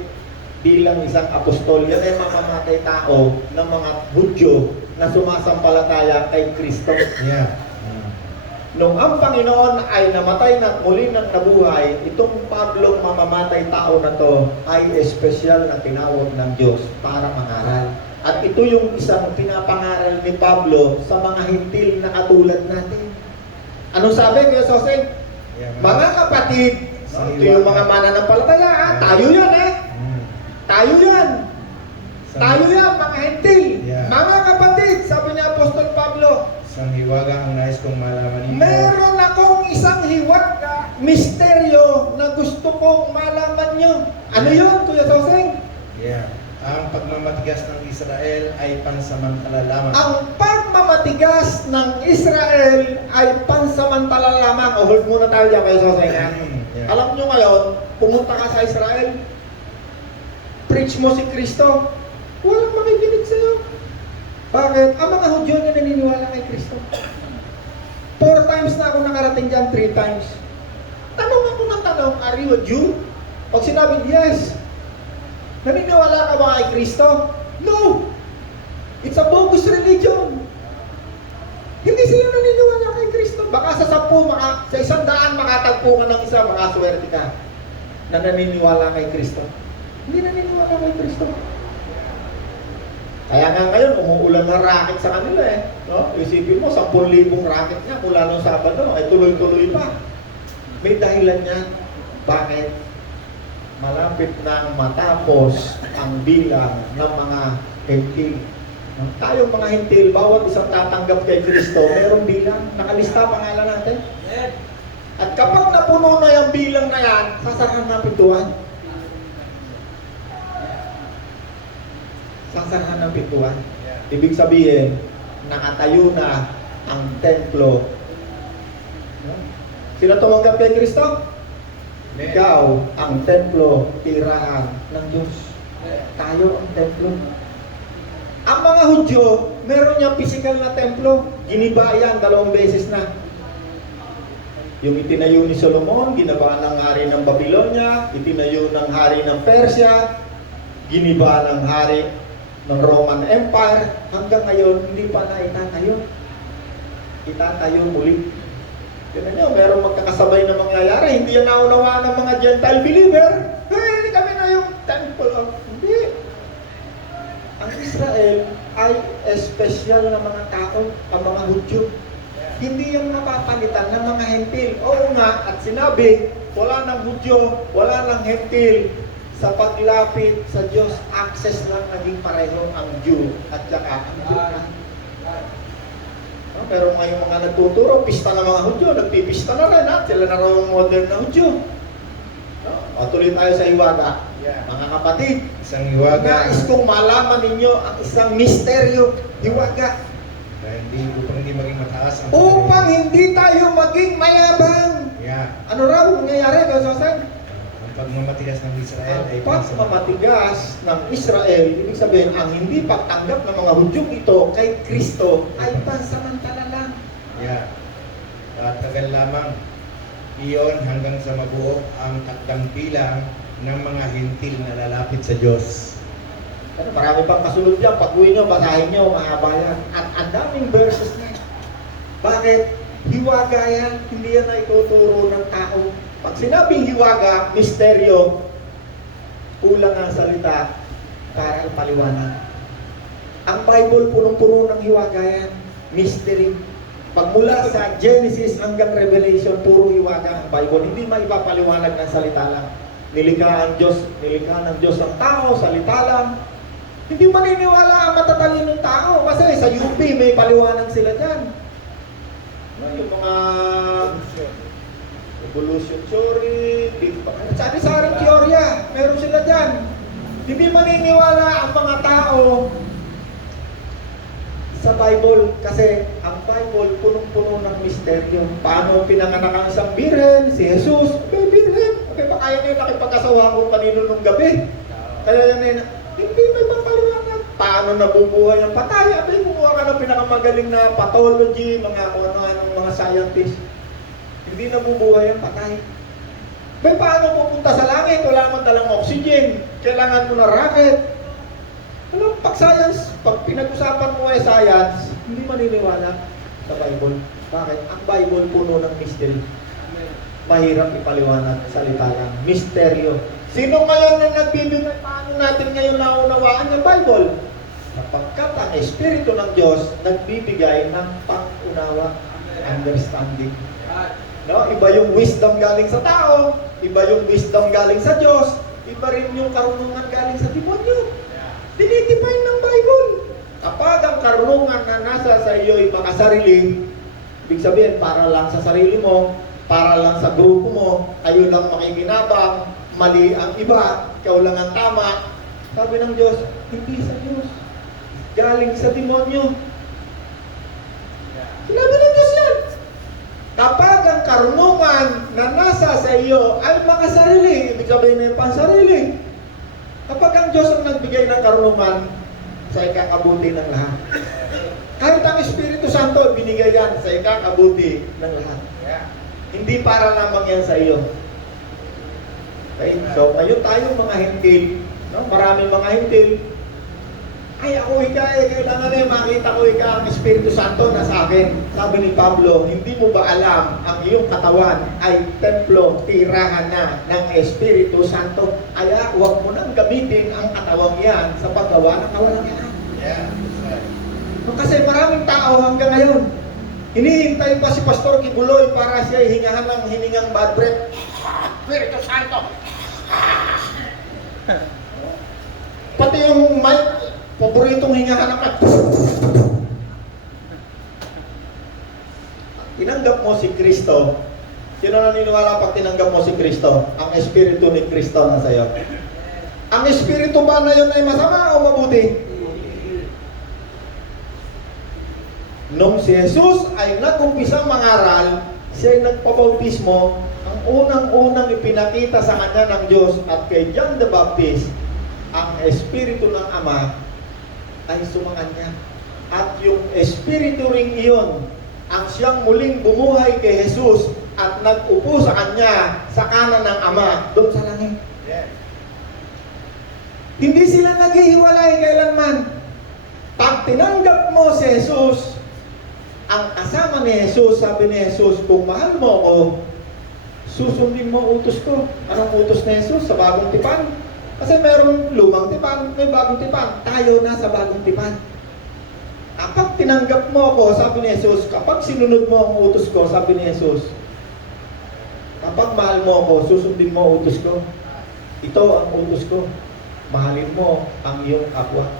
bilang isang apostol. Yan ay mamamatay tao ng mga Hudyo na sumasampalataya kay Kristo. Yeah. Nung ang Panginoon ay namatay na muli ng nabuhay, itong Pablo mamamatay tao na to ay espesyal na tinawag ng Diyos para mangaral. At ito yung isang pinapangaral ni Pablo sa mga hintil na katulad natin. Anong sabi, Kuya Soseng? Yeah, Mga kapatid, no, ito yung mga mananampalataya, ha? Tayo yan, eh. Mm. Tayo yan. Tayo yan, mga hintil. Yeah. Mga kapatid, sabi ni Apostol Pablo, Isang hiwaga ang nais kong malaman ninyo. meron akong isang hiwag na misteryo na gusto kong malaman nyo. Ano yun, Kuya Soseng? Yeah. Ang pagmamatigas ng Israel ay pansamantala lamang. Ang pagmamatigas ng Israel ay pansamantala lamang. O, hold muna tayo dyan, Kuya Soseng. Ha? Yeah. Alam nyo ngayon, pumunta ka sa Israel, preach mo si Kristo, walang makikinig sa'yo. Bakit? Ang mga Hudyo na naniniwala kay Kristo. 4 times na ako nakarating dyan, 3 times. Tanong ako ng tanong, are you a Jew? Pag sinabi, yes. Naniniwala ka ba kay Kristo? No! It's a bogus religion. Hindi sila naniniwala kay Kristo. Baka sa 100 makatagpo ka ng isa, makaswerte ka na naniniwala kay Kristo. Hindi naniniwala kay Kristo. Kaya nga ngayon, umuulan ng racket sa kanila eh. No? Isipin mo, 10,000 racket niya mula nung Sabado, ay tuloy-tuloy pa. May dahilan niya. Bakit? Malapit nang matapos ang bilang ng mga hentil. No? Tayong mga hentil, bawat isang tatanggap kay Kristo, mayroong bilang. Nakalista pangalan natin. At kapag napuno na yung bilang na yan, sasarahan na pintuan. Sasarahan ng pintuan. Ibig sabihin, nakatayo na ang templo. No? Sino tumanggap kay Kristo? Ikaw ang templo, tirahan ng Diyos. Tayo ang templo. Ang mga Hudyo, meron niyang physical na templo. Giniba yan 2 beses na. Yung itinayo ni Solomon, ginawa ng hari ng Babylonia, itinayo ng hari ng Persia, giniba ng hari ng Roman Empire, hanggang ngayon hindi pa na itatayo. Itatayo muli. Tignan nyo, merong magkakasabay na mangyayari. Hindi yan naunawaan ng mga Gentile believer. Hindi kami na yung temple. Hindi. Ang Israel ay espesyal na mga tao, ang mga Hudyo. Hindi yung napapalitan ng mga hentil. Oo nga, at sinabi, wala ng Hudyo, wala ng hentil. Sa paglapit sa Diyos, access lang naging pareho ang Jew at saka ang Gentile. No, pero ngayong mga nagtuturo, pista ng mga Hudyo, nagpipista na rin, ha? Sila na raw ang modern na Hudyo. No? Patuloy tayo sa hiwaga. Mga kapatid, Isang hiwaga. nais kong malaman ninyo ang isang misteryo, hiwaga. Dahil hindi maging mataas ang Upang hindi tayo maging mayabang. Yeah. Ano raw nangyayari, Kasosan? Ang pagmamatigas ng Israel ay Ang pagmamatigas ng Israel, ibig sabihin, ang hindi pagtanggap ng mga Hudyong ito kay Kristo ay pansamantala lang. Yeah. At tagal lamang iyon hanggang sa mabuo ang takdang bilang ng mga hintil na lalapit sa Diyos. Ano, marami pang kasunod yan. Pag-uwi nyo, basahin nyo, mahaba yan. At ang daming verses na. Bakit? Hiwaga yan. Hindi yan na ituturo ng tao. Pag sinabing hiwaga, misteryo, kulang ang salita para ipaliwanag. Ang Bible punong-puno ng hiwaga yan. Mystery. Pag mula sa Genesis hanggang Revelation, puro hiwaga ang Bible. Hindi maipapaliwanag ng salita lang. Nilikha ng Diyos ang tao, salita lang. Hindi maniniwala ang matatalinong tao kasi sa UP may paliwanag sila dyan. Yung mga evolution theory, sari-saring teorya, meron sila dyan. Hindi maniniwala ang mga tao sa Bible. Kasi ang Bible punong-puno ng misteryo. Paano pinanganak ang isang birhen, si Jesus? Okay, birhen. Okay, baka yan yung nakipag-asawa ko kanino nung gabi. Kaya yan na, hindi may mapaliwanag. Paano nabubuhay ang patay? Abay, kumuha ka ng pinakamagaling na pathology, mga ano-anong mga scientist. Hindi nabubuhay ang patay. Bay, paano pupunta sa langit? Wala naman talang oxygen. Kailangan mo na rocket. Alam, pag science, pag pinag-usapan mo ay science, hindi maniniwala sa Bible. Bakit? Ang Bible puno ng mystery. Mahirap ipaliwanag, salita lang. Misteryo. Sino ngayon na nagbibigay? Paano natin ngayon naunawaan ng Bible? Sapagkat ang Espiritu ng Diyos nagbibigay ng pang-unawa, understanding. No? Iba yung wisdom galing sa tao, iba yung wisdom galing sa Diyos, iba rin yung karunungan galing sa demonyo. Dinidefine ng Bible. Kapag ang karunungan na nasa sa iyo ay makasarili, ibig sabihin, para lang sa sarili mo, para lang sa grupo mo, kayo lang makikinabang, mali ang iba, ikaw lang ang tama. Sabi ng Diyos, hindi sa Diyos. Galing sa demonyo. Sinabi ng Diyos yan. Kapag ang karunungan na nasa sa iyo ay makasarili, ibig sabihin na yung pansarili. Kapag ang Diyos ang nagbigay ng karunungan, sa ikakabuti ng lahat. Kahit ang Espiritu Santo, binigay yan sa ikakabuti ng lahat. Hindi para lamang yan sa iyo. Okay? So, ngayon tayong mga hintil, no? Maraming mga hintil, ay ako kailangan makita ko ang Espiritu Santo na sa akin. Sabi ni Pablo, hindi mo ba alam ang iyong katawan ay templo, tirahan na ng Espiritu Santo? Kaya huwag mo nang gamitin ang katawang yan sa paggawa ng kawalang yan. Yeah, that's right. No, kasi maraming tao hanggang ngayon, hinihintay pa si Pastor Kibuloy para siya hingahan ng hiningang bad breath. Espiritu Santo! Pati yung mic, paboritong hingahan naman. Tinanggap mo si Kristo. Sino naniniwala pag tinanggap mo si Kristo? Ang Espiritu ni Kristo na sa'yo. Ang Espiritu ba na yun ay masama o mabuti? Nung si Jesus ay nag-umpisang mangaral, siya ay nagpabautismo, ang unang-unang ipinakita sa kanya ng Diyos at kay John the Baptist, ang Espiritu ng Ama ay sumakanya. At yung Espiritu ring iyon, ang siyang muling bumuhay kay Jesus at nag-upo sa kanya sa kanan ng Ama doon sa langit. Yeah. Hindi sila naghihiwalay kailanman. Pag tinanggap mo si Jesus, ang kasama ni Jesus, sabi ni Jesus, kung mahal mo ako, susundin mo utos ko. Anong utos ni Jesus? Sa bagong tipan. Kasi merong lumang tipan, may bagong tipan. Tayo na sa bagong tipan. Kapag tinanggap mo ako, sabi ni Jesus, kapag sinunod mo ang utos ko, sabi ni Jesus, kapag mahal mo ako, susundin mo ang utos ko. Ito ang utos ko. Mahalin mo ang iyong kapwa.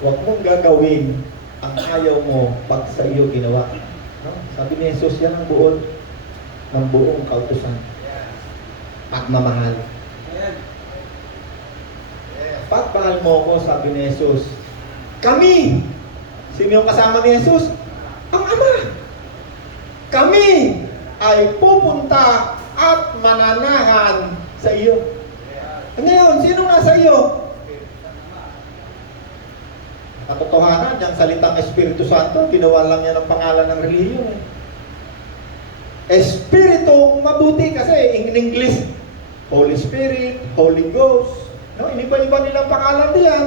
Huwag mong gagawin ang ayaw mo pag sa iyo ginawa. No? Sabi ni Jesus, yan ang buod ng buong kautusan. Pagmamahal. Pagmahal mo ako, sabi ni Jesus, kami, sino yung kasama ni Jesus? Ang Ama. Kami ay pupunta at mananahan sa iyo. Ngayon, sino nasa iyo? Katotohanan, yung salitang Espiritu Santo, ginawa lang yan ang pangalan ng relihiyon. Espiritu mabuti kasi in English, Holy Spirit, Holy Ghost. No, iniba-iba nilang pangalan diyan.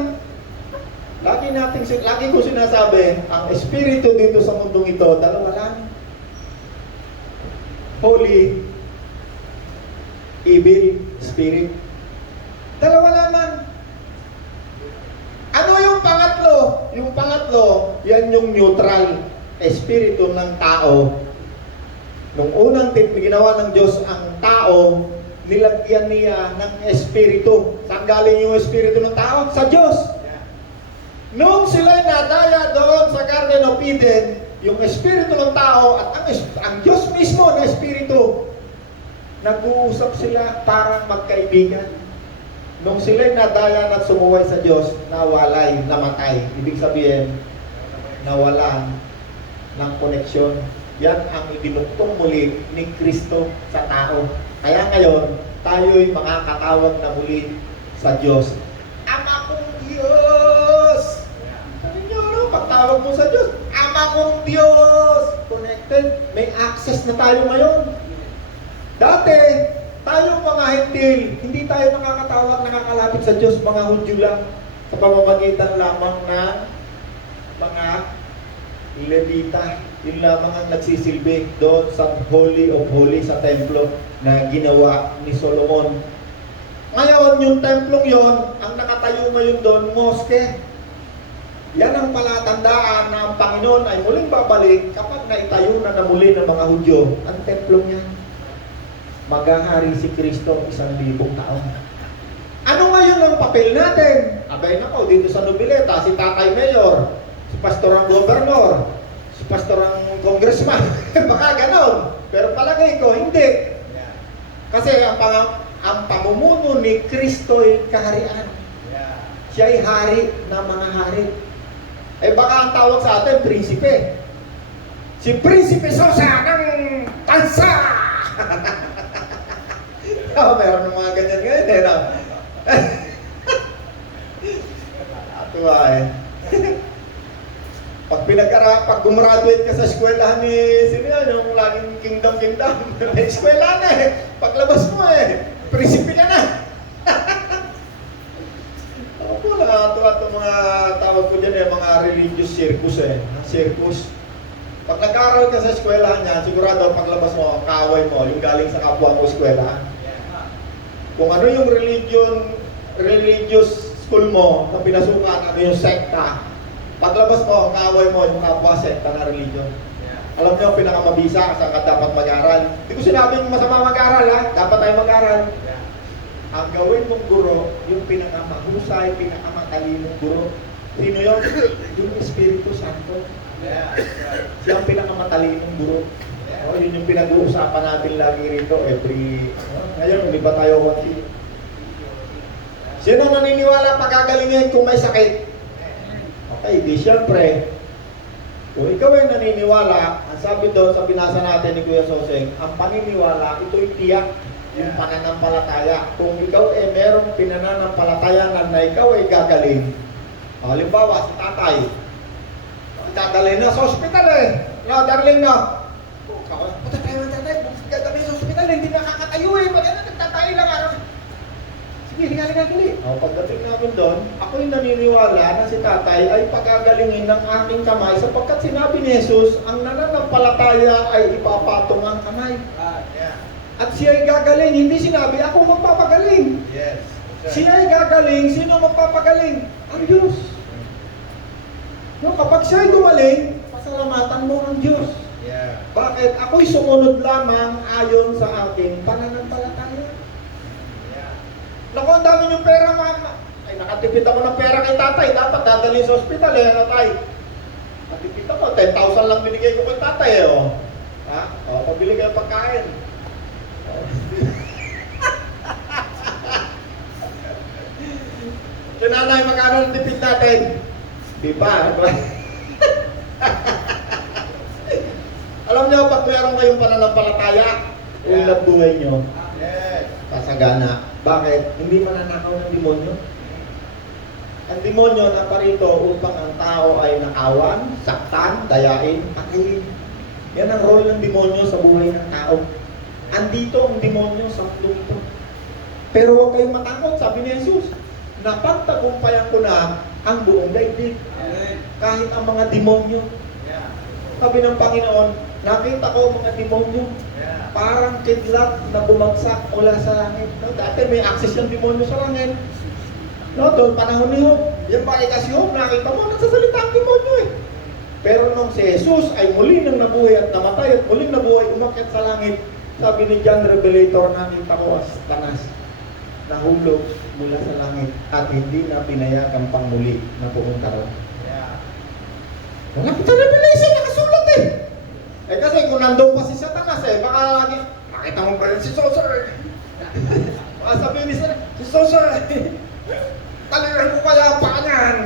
Lagi ko sinasabi, ang Espiritu dito sa mundong ito, dalawa lang. Holy, Evil, Spirit. Dalawa lamang. Ano yung pangatlo? Yung pangatlo, yan yung neutral espiritu ng tao. Nung unang ginawa ng Diyos ang tao, nilagyan niya ng espiritu. Saan galing yung espiritu ng tao? Sa Diyos. Nung sila'y nadaya doon sa Garden of Eden, yung espiritu ng tao at ang Diyos mismo na espiritu, nag-uusap sila parang magkaibigan. Nung sila'y nadayan at sumuway sa Diyos, nawalay, namatay. Ibig sabihin, nawalan ng koneksyon. Yan ang ibinuktong muli ni Kristo sa tao. Kaya ngayon, tayo'y makakatawag na muli sa Diyos. Ama kong Diyos! Sabi niyo, no? Pagtawag mo sa Diyos, Ama kong Diyos! Connected. May access na tayo ngayon. Dati, tayong mga hindi tayo nakakatawag, nakakalapit sa Diyos, mga Hudyo lang, sa pamamagitan lamang ng mga Levita. Yun lamang ang nagsisilbi doon sa Holy of Holy, sa templo na ginawa ni Solomon. Ngayon, yung templong yon, ang nakatayo ngayon doon, moske. Yan ang palatandaan na ang Panginoon ay muling babalik kapag naitayo na muli ng mga Hudyo ang templong yan. Maghahari si Kristo 1,000 taon. Ano ngayon ang papel natin? Abay nako, dito sa Nobileta, si Tatay Mayor, si Pastor ang Gobernador, si Pastor ang Congressman, baka ganon. Pero palagay ko, hindi. Kasi ang pamumuno ni Kristo ay kaharian. Siya ay hari ng mga hari. Eh baka ang tawag sa atin, prinsipe. Si Prinsipe Sosa ng Tansa! Oh, meron ng mga ganyan ngayon eh. No? Tuwa eh. Pag gumraduate ka sa eskwelahan ni sino yan, yung laging kingdom, may eskwela na eh. Paglabas mo eh, prinsipe ka na. Ako nakatuwa itong mga tawag ko dyan eh, mga religious circus eh. Circus. Pag nag-aaral ka sa eskwelahan niya, sigurado paglabas mo, kaaway mo, yung galing sa kapwa mo eskwelahan. Kung ano yung religious school mo na pinasukan, ano yung sekta, paglabas mo, kaaway mo yung kapwa sekta na religion. Alam niyo, pinakamabisa saan ka dapat mag-aral. Hindi ko sinabing masama mag-aral ha, dapat tayo mag-aral. Ang gawin mong guro, yung pinakamahusay, pinakamatalinong guro. Sino yun? Yung Espiritu Santo. Siya ang pinakamatalinong guro. Yun yung pinag-uusapan natin lagi rito ngayon, hindi ba tayo konti? Sino naniniwala pagagalingin kung may sakit? Okay, di siyempre. Kung ikaw ay naniniwala, ang sabi doon sa binasa natin ni Kuya Soseng, ang paniniwala, ito'y tiyak yung pananampalataya. Kung ikaw ay merong pinananampalatayan na ikaw ay gagaling, halimbawa, si tatay, dadalhin na sa ospital eh. No, darling no. Punta tayo ng tatay, dadalhin sa ospital, hindi nakakatayo eh. Maganda, nagtatay lang ano. Sige, hinga tuloy. Pagdating namin doon, ako'y naniniwala na si tatay ay pagagalingin ng aking kamay sapagkat sinabi ni Jesus, ang nananampalataya ay ipapatong ang kamay. At siya ay gagaling, hindi sinabi, ako magpapagaling. Yes. Siya ay gagaling, sino magpapagaling? Ang Diyos. No, kapag siya ay gumaling, pasalamatan mo ang Diyos. Yeah. Bakit? Ako'y sumunod lamang ayon sa aking pananampalataya. Yeah. Naku, ang dami yung pera, mama. Ay, nakatipid ako ng pera kay tatay. Dapat dadalhin sa ospital eh, tatay. Nakatipid ako, 10,000 lang binigay ko kay tatay eh, oh. Ha? O, pabili kayo pagkain. Yung nanay, magkano ang tipid natin? Diba? Alam niyo, pag meron kayong pananampalataya, ulad buhay niyo, pasagana. Bakit? Hindi mananakaw ng demonyo. Ang demonyo naparito upang ang tao ay nakawan, saktan, dayain, patayin. Yan ang role ng demonyo sa buhay ng tao. Andito ang demonyo sa mundo ito. Pero huwag kayong matakot, sabi ni Jesus. Napagtagumpayan ko na ang buong daigdig. Kahit ang mga demonyo. Sabi ng Panginoon, nakita ko mga demonyo. Parang kidlat na bumagsak mula sa langit. No, dati may access yung demonyo sa langit. No, doon panahon ni Job. Yung pakikas Job, nakita mo, nagsasalita ang demonyo eh. Pero nung si Jesus ay muli nang nabuhay at namatay at muling nabuhay, umakyat sa langit, sabi ni John Revelator, nakita ko as tanas, nahulog mula sa langit at hindi na pinayagan pang muli na pumunta ron. Wala pa sa Revelation, nakasulat eh. Eh kasi kung nandun pa si Satanas eh, baka lagi, nakita mo ba yun si Sosa eh. Baka sabihin ni Satanas, si Sosa eh, taliran ko kaya pa niyan.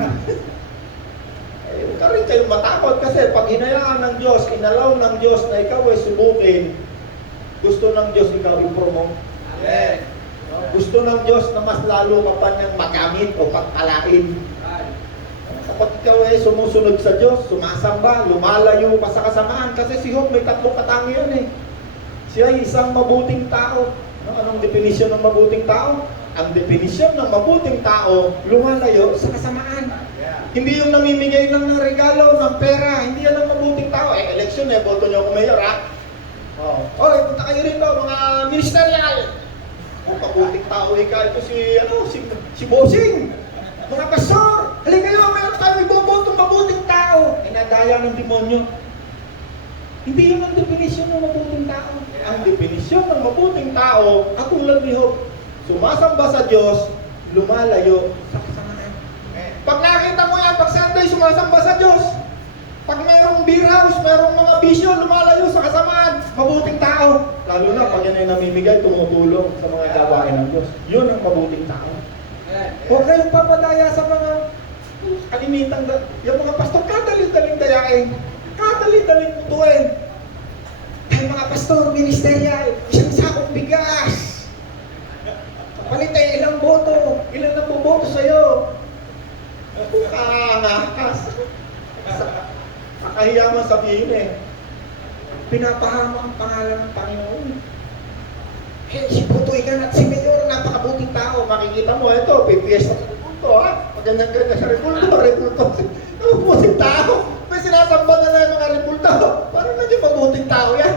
Eh, huwag ka rin kayong matakot. nakakatakot kasi pag hinayaan ng Diyos, inalaw ng Diyos na ikaw ay subukin, gusto ng Diyos ikaw i-promote. Amen. Gusto ng Diyos na mas lalo ka pa niyang magamit o pagpalain. Kapag ikaw ay sumusunod sa Diyos, sumasamba, lumalayo pa sa kasamaan. Kasi si Job may tatlong katangian eh. Siya ay isang mabuting tao. Anong definisyon ng mabuting tao? Ang definisyon ng mabuting tao, lumalayo sa kasamaan. Hindi yung namimigay lang ng regalo, ng pera. Hindi yan ang mabuting tao. Election eh, boto niyo kung mayor ha. Oy, punta kayo rito, mga ministerial. Kung mabuting tao ikaw, ito si Bossing. Mga pastor, halika kayo, meron tayo ibobotong mabuting tao. Inadaya ng demonyo. Hindi yun ang definisyon ng mabuting tao. Ang definisyon ng mabuting tao, katulad ni Job, sumasamba sa Diyos, lumalayo sa kasamaan. Pag nakita mo yan, pag Sunday, sumasamba sa Diyos. Pag mayroong beer house, mayroong mga bisyo, lumalayo sa kasamaan, mabuting tao. Lalo na pag yan ay namimigay, tumutulong sa mga gawain ng Diyos. Yun ang mabuting tao. Huwag kayong papadaya sa mga kalimitang, yung mga pastor, kadalit-daling dayain. Kadalit-daling putuin. Ay mga pastor, ministerial, isang sakong bigas. Palit tayo ilang boto, ilan ang buboto sa'yo. Nakahiya man sabihin eh. Pinapahama ang pangalan ng Panginoon. Si Putoy ka at si Mayor, napakabuting tao. Makikita mo, ito, pipiesta sa repulto, ha? Magandang-ganda sa repulto. Mabuting tao. May sinasamba na yung mga repulto. Parang naging mabuting tao yan.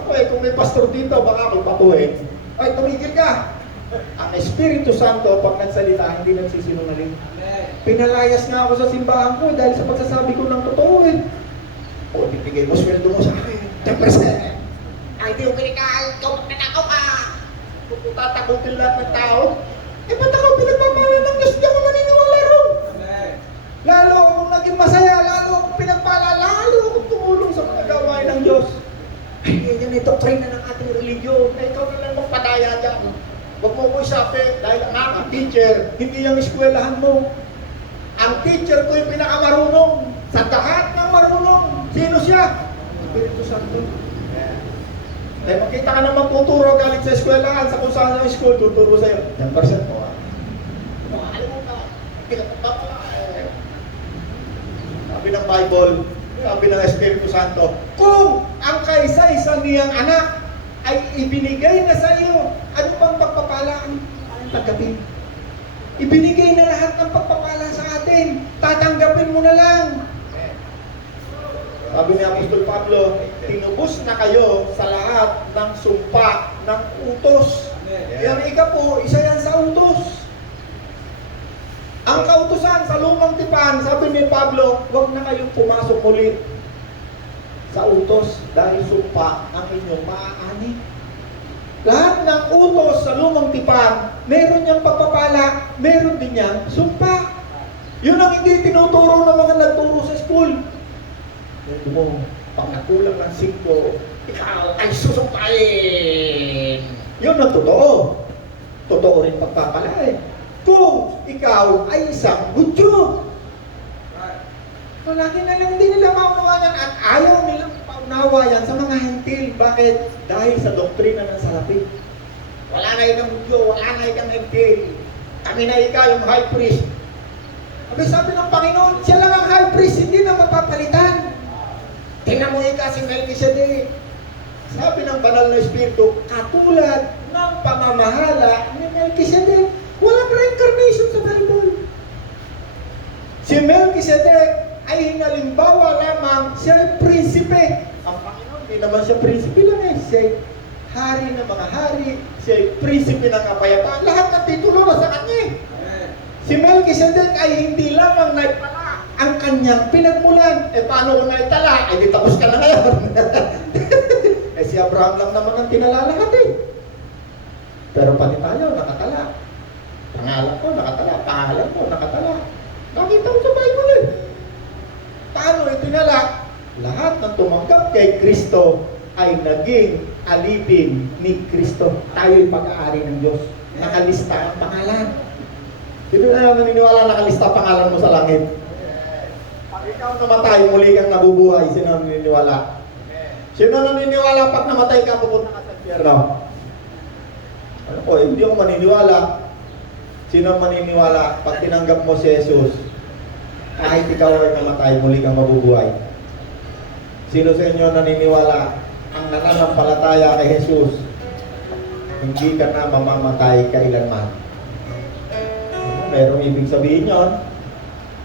Ako eh, kung may pastor dito, baka ako'y patuhin. Ay, tumigil ka. Ang Espiritu Santo, pag nagsalita, hindi nagsisinungaling. Pinalayas nga ako sa simbahan ko dahil sa pagsasabi ko ng totoo eh. O, bibigay mo sweldo mo sa akin. 10%. Ay, di ko kinikahal. Ikaw magnanakaw ka. Kung tatakutin lahat ng tao, eh ba't ako pinagpapala ng Diyos? Di ako naniniwala ron. Lalo akong naging masaya, lalo akong pinagpala, lalo akong tumulong sa mga gawain ng Diyos. Ay, yan yung doktrina ng ating religion. Na ikaw na lang magpadaya dyan. Huwag mo ko isabi, dahil ang aking teacher, hindi yung eskwelahan mo. Ang teacher ko yung pinakamarunong. Sa lahat ng marunong. Sino siya? Espiritu Santo. Eh, makita ka naman tuturo galing sa eskwelahan, sa kung saan ang school, tuturo sa'yo. 10% mo ha. Alam mo ka. Sabi ng Bible, sabi ng Espiritu Santo, kung ang kaisa-isa niyang anak ay ibinigay na sa iyo, ano bang pagpapala ang tanggapin? Ibinigay na lahat ng pagpapala sa atin, tatanggapin mo na lang. Sabi ni Apostol Pablo, tinubos na kayo sa lahat ng sumpa, ng utos. Yan po, isa yan sa utos. Ang kautusan sa lumang tipan, sabi ni Pablo, huwag na kayong pumasok muli sa utos dahil sumpa ang inyong maaani. Lahat ng utos sa lumang tipan, meron niyang pagpapala, meron din niyang sumpa. Yun ang hindi tinuturo ng mga nagturo sa school. Yun mo, pag nakulang ng 5, ikaw ay susumpain. Yun ang totoo. Totoo rin pagpapala eh. Kung ikaw ay isang gudyo. Lagi na lang hindi nila maunawa yan at ayaw nilang paunawa yan sa mga hentil. Bakit? Dahil sa doktrina ng salapi. Wala na ikang gudyo, wala na ikang hentil. Kami na ikaw yung high priest. Sabi ng Panginoon, siya lang ang high priest, hindi na mapapalitan. Tingnan mo ika si Melchizedek. Sabi ng banal na Espiritu, katulad ng pamamahala ni Melchizedek. Walang reincarnation sa Bible. Si Melchizedek ay hinalimbawa lamang siya ay prinsipe. Ang Panginoon, hindi naman siya prinsipe lang eh. Siya ay hari ng mga hari. Siya ay prinsipe ng kapayapaan. Lahat ng titulo na sa kanya eh. Si Melchizedek ay hindi lamang naipala ang kanyang pinagmulan. Eh paano kung naitala? Eh di tapos ka na ngayon. Eh si Abraham lang naman ang tinalalahat eh. Pero pati tayo, nakatala. Pangalan ko, nakatala. Pangalan mo, nakatala. Nakita mo sa Bible eh. Paano itinala? Lahat ng tumanggap kay Kristo ay naging alipin ni Kristo. Tayo'y pag-aari ng Diyos. Nakalista ang pangalan. Sino na naniniwala nakalista ang pangalan mo sa langit? Ikaw namatay, muli kang nabubuhay. Sino naniniwala? Sino naniniwala pag namatay ka, pupunta ka sa impyerno? Ano ko, hindi ako maniniwala. Sino maniniwala pag tinanggap mo si Jesus? Kahit ikaw ay namatay, muli kang mabubuhay. Sino sa inyo naniniwala ang nananampalataya kay Jesus? Hindi ka na mamamatay kailanman. Merong ibig sabihin yon.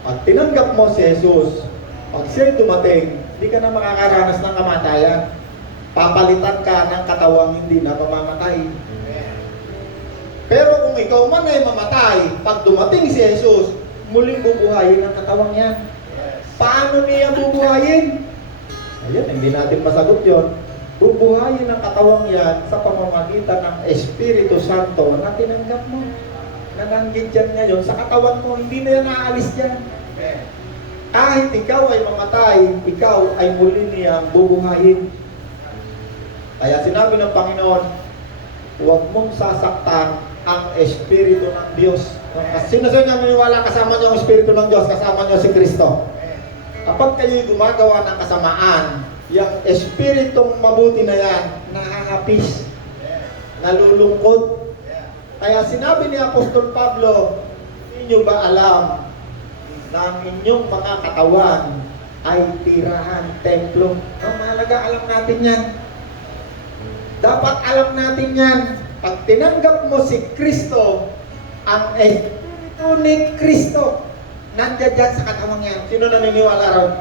Pag tinanggap mo si Jesus, pag siya'y dumating, hindi ka na makakaranas ng kamatayan. Papalitan ka ng katawang hindi na mamamatay. Pero kung ikaw man ay mamatay, pag dumating si Jesus, muling bubuhayin ang katawang yan. Paano niya bubuhayin? Ayan, hindi natin masagot yon. Bubuhayin ang katawang yan sa pamamagitan ng Espiritu Santo na tinanggap mo. Nananggit yan ngayon sa katawan mo, hindi na yan naaalis dyan. Kahit ikaw ay mamatay, ikaw ay muli niyang bubuhayin. Kaya sinabi ng Panginoon, huwag mong sasaktan ang Espiritu ng Diyos. Sino sa inyo naniniwala kasama niyo ang Espiritu ng Diyos, kasama niyo si Kristo? Kapag kayo'y gumagawa ng kasamaan, yung Espiritong mabuti na yan, nakakapis, nalulungkot. Kaya sinabi ni Apostol Pablo, hindi nyo ba alam na ang inyong mga katawan ay tirahan, templo? Ang mahalaga, alam natin yan. Dapat alam natin yan. Pag tinanggap mo si Kristo, ang Espiritu ni Kristo, nandiyan dyan sa katawang yan. Sino naniniwala ron?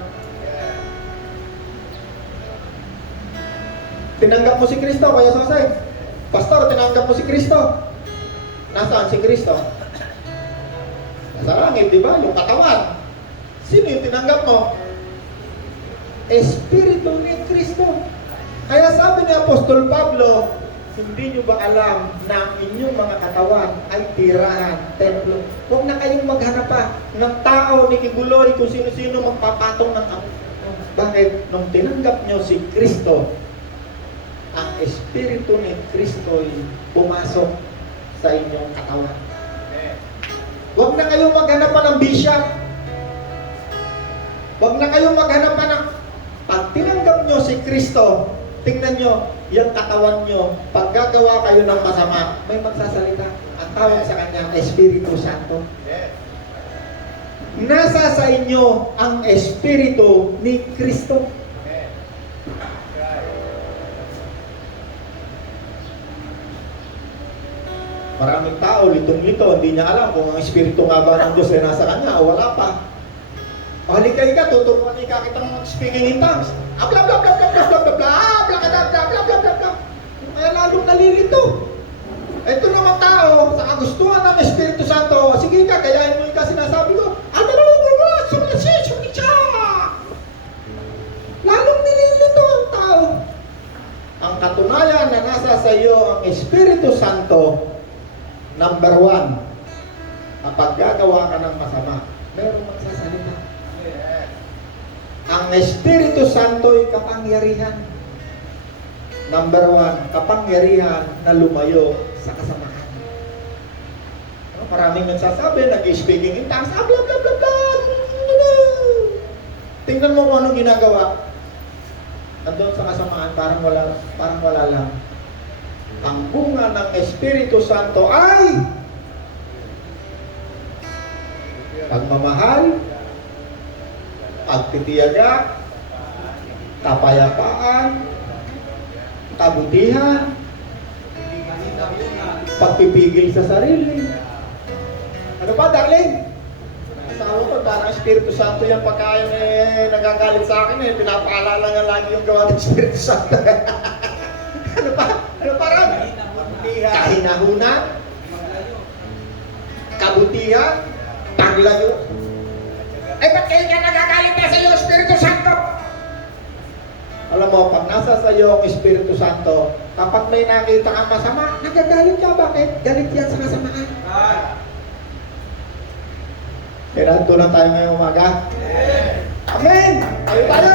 Tinanggap mo si Kristo, Kuya Sosay. Pastor, tinanggap mo si Kristo. Nasaan si Kristo? Nasa langit, di ba? Yung katawan. Sino yung tinanggap mo? Espiritu ni Kristo. Kaya sabi ni Apostol Pablo, hindi nyo ba alam na ang inyong mga katawan ay tirahan, templo? Huwag na kayong maghanap pa ng tao, ni Kiguloy, kung sino-sino magpapatong ng ako. Bakit? Nung tinanggap nyo si Kristo, ang Espiritu ni Kristo ay pumasok sa inyong katawan. Huwag na kayong maghanap pa ng bishop. Huwag na kayong maghanap pa ng... Pag tinanggap nyo si Kristo, tingnan nyo, yung katawan nyo, pag gagawa kayo ng masama, may magsasalita. Ang tawag sa kanya, Espiritu Santo. Nasa sa inyo ang Espiritu ni Kristo. Maraming tao, litong-lito, hindi niya alam kung ang Espiritu nga ba ng Diyos ay nasa kanya o wala pa. O halikay ka, tuturuan ka kitang speaking in tongues. Bla bla bla bla bla bla bla bla bla bla bla bla bla bla. Kaya lalong nalilito. Ito naman tao, sa kagustuhan ng Espiritu Santo, sige ka, kayahin mo yung sinasabi ko. Lalong nililito ang tao. Ang katunayan na nasa sa iyo ang Espiritu Santo, number 1, kapag gagawa ka ng masama, merong magsasalita. Ang Espiritu Santo ay kapangyarihan. Number 1, kapangyarihan na lumayo sa kasamaan. Maraming nagsasabi, nag-speaking in tongues, blah blah blah blah. Tingnan mo kung anong ginagawa. Andun sa kasamaan, parang wala lang. Ang bunga ng Espiritu Santo ay pagmamahal, pagtitiyaga, kapayapaan, kabutihan, pagpipigil sa sarili. Ano pa, darling? Asawa ko, parang Espiritu Santo yan. Pagka yun nagagalit sa akin pinapaalala nga lagi yung gawa ng Espiritu Santo. Ano pa? Ano pa rin? Kahinahunan, kabutihan, paglayo. Ba't kayo nga nagagalit na sa iyo, Espiritu Santo? Alam mo, pag nasa sa iyo ang Espiritu Santo, kapag may nakita kang masama, nagagalit ka. Bakit? Galit yan sa kasamaan. Kailan ko lang tayo ngayong umaga? Amen! Tayo tayo!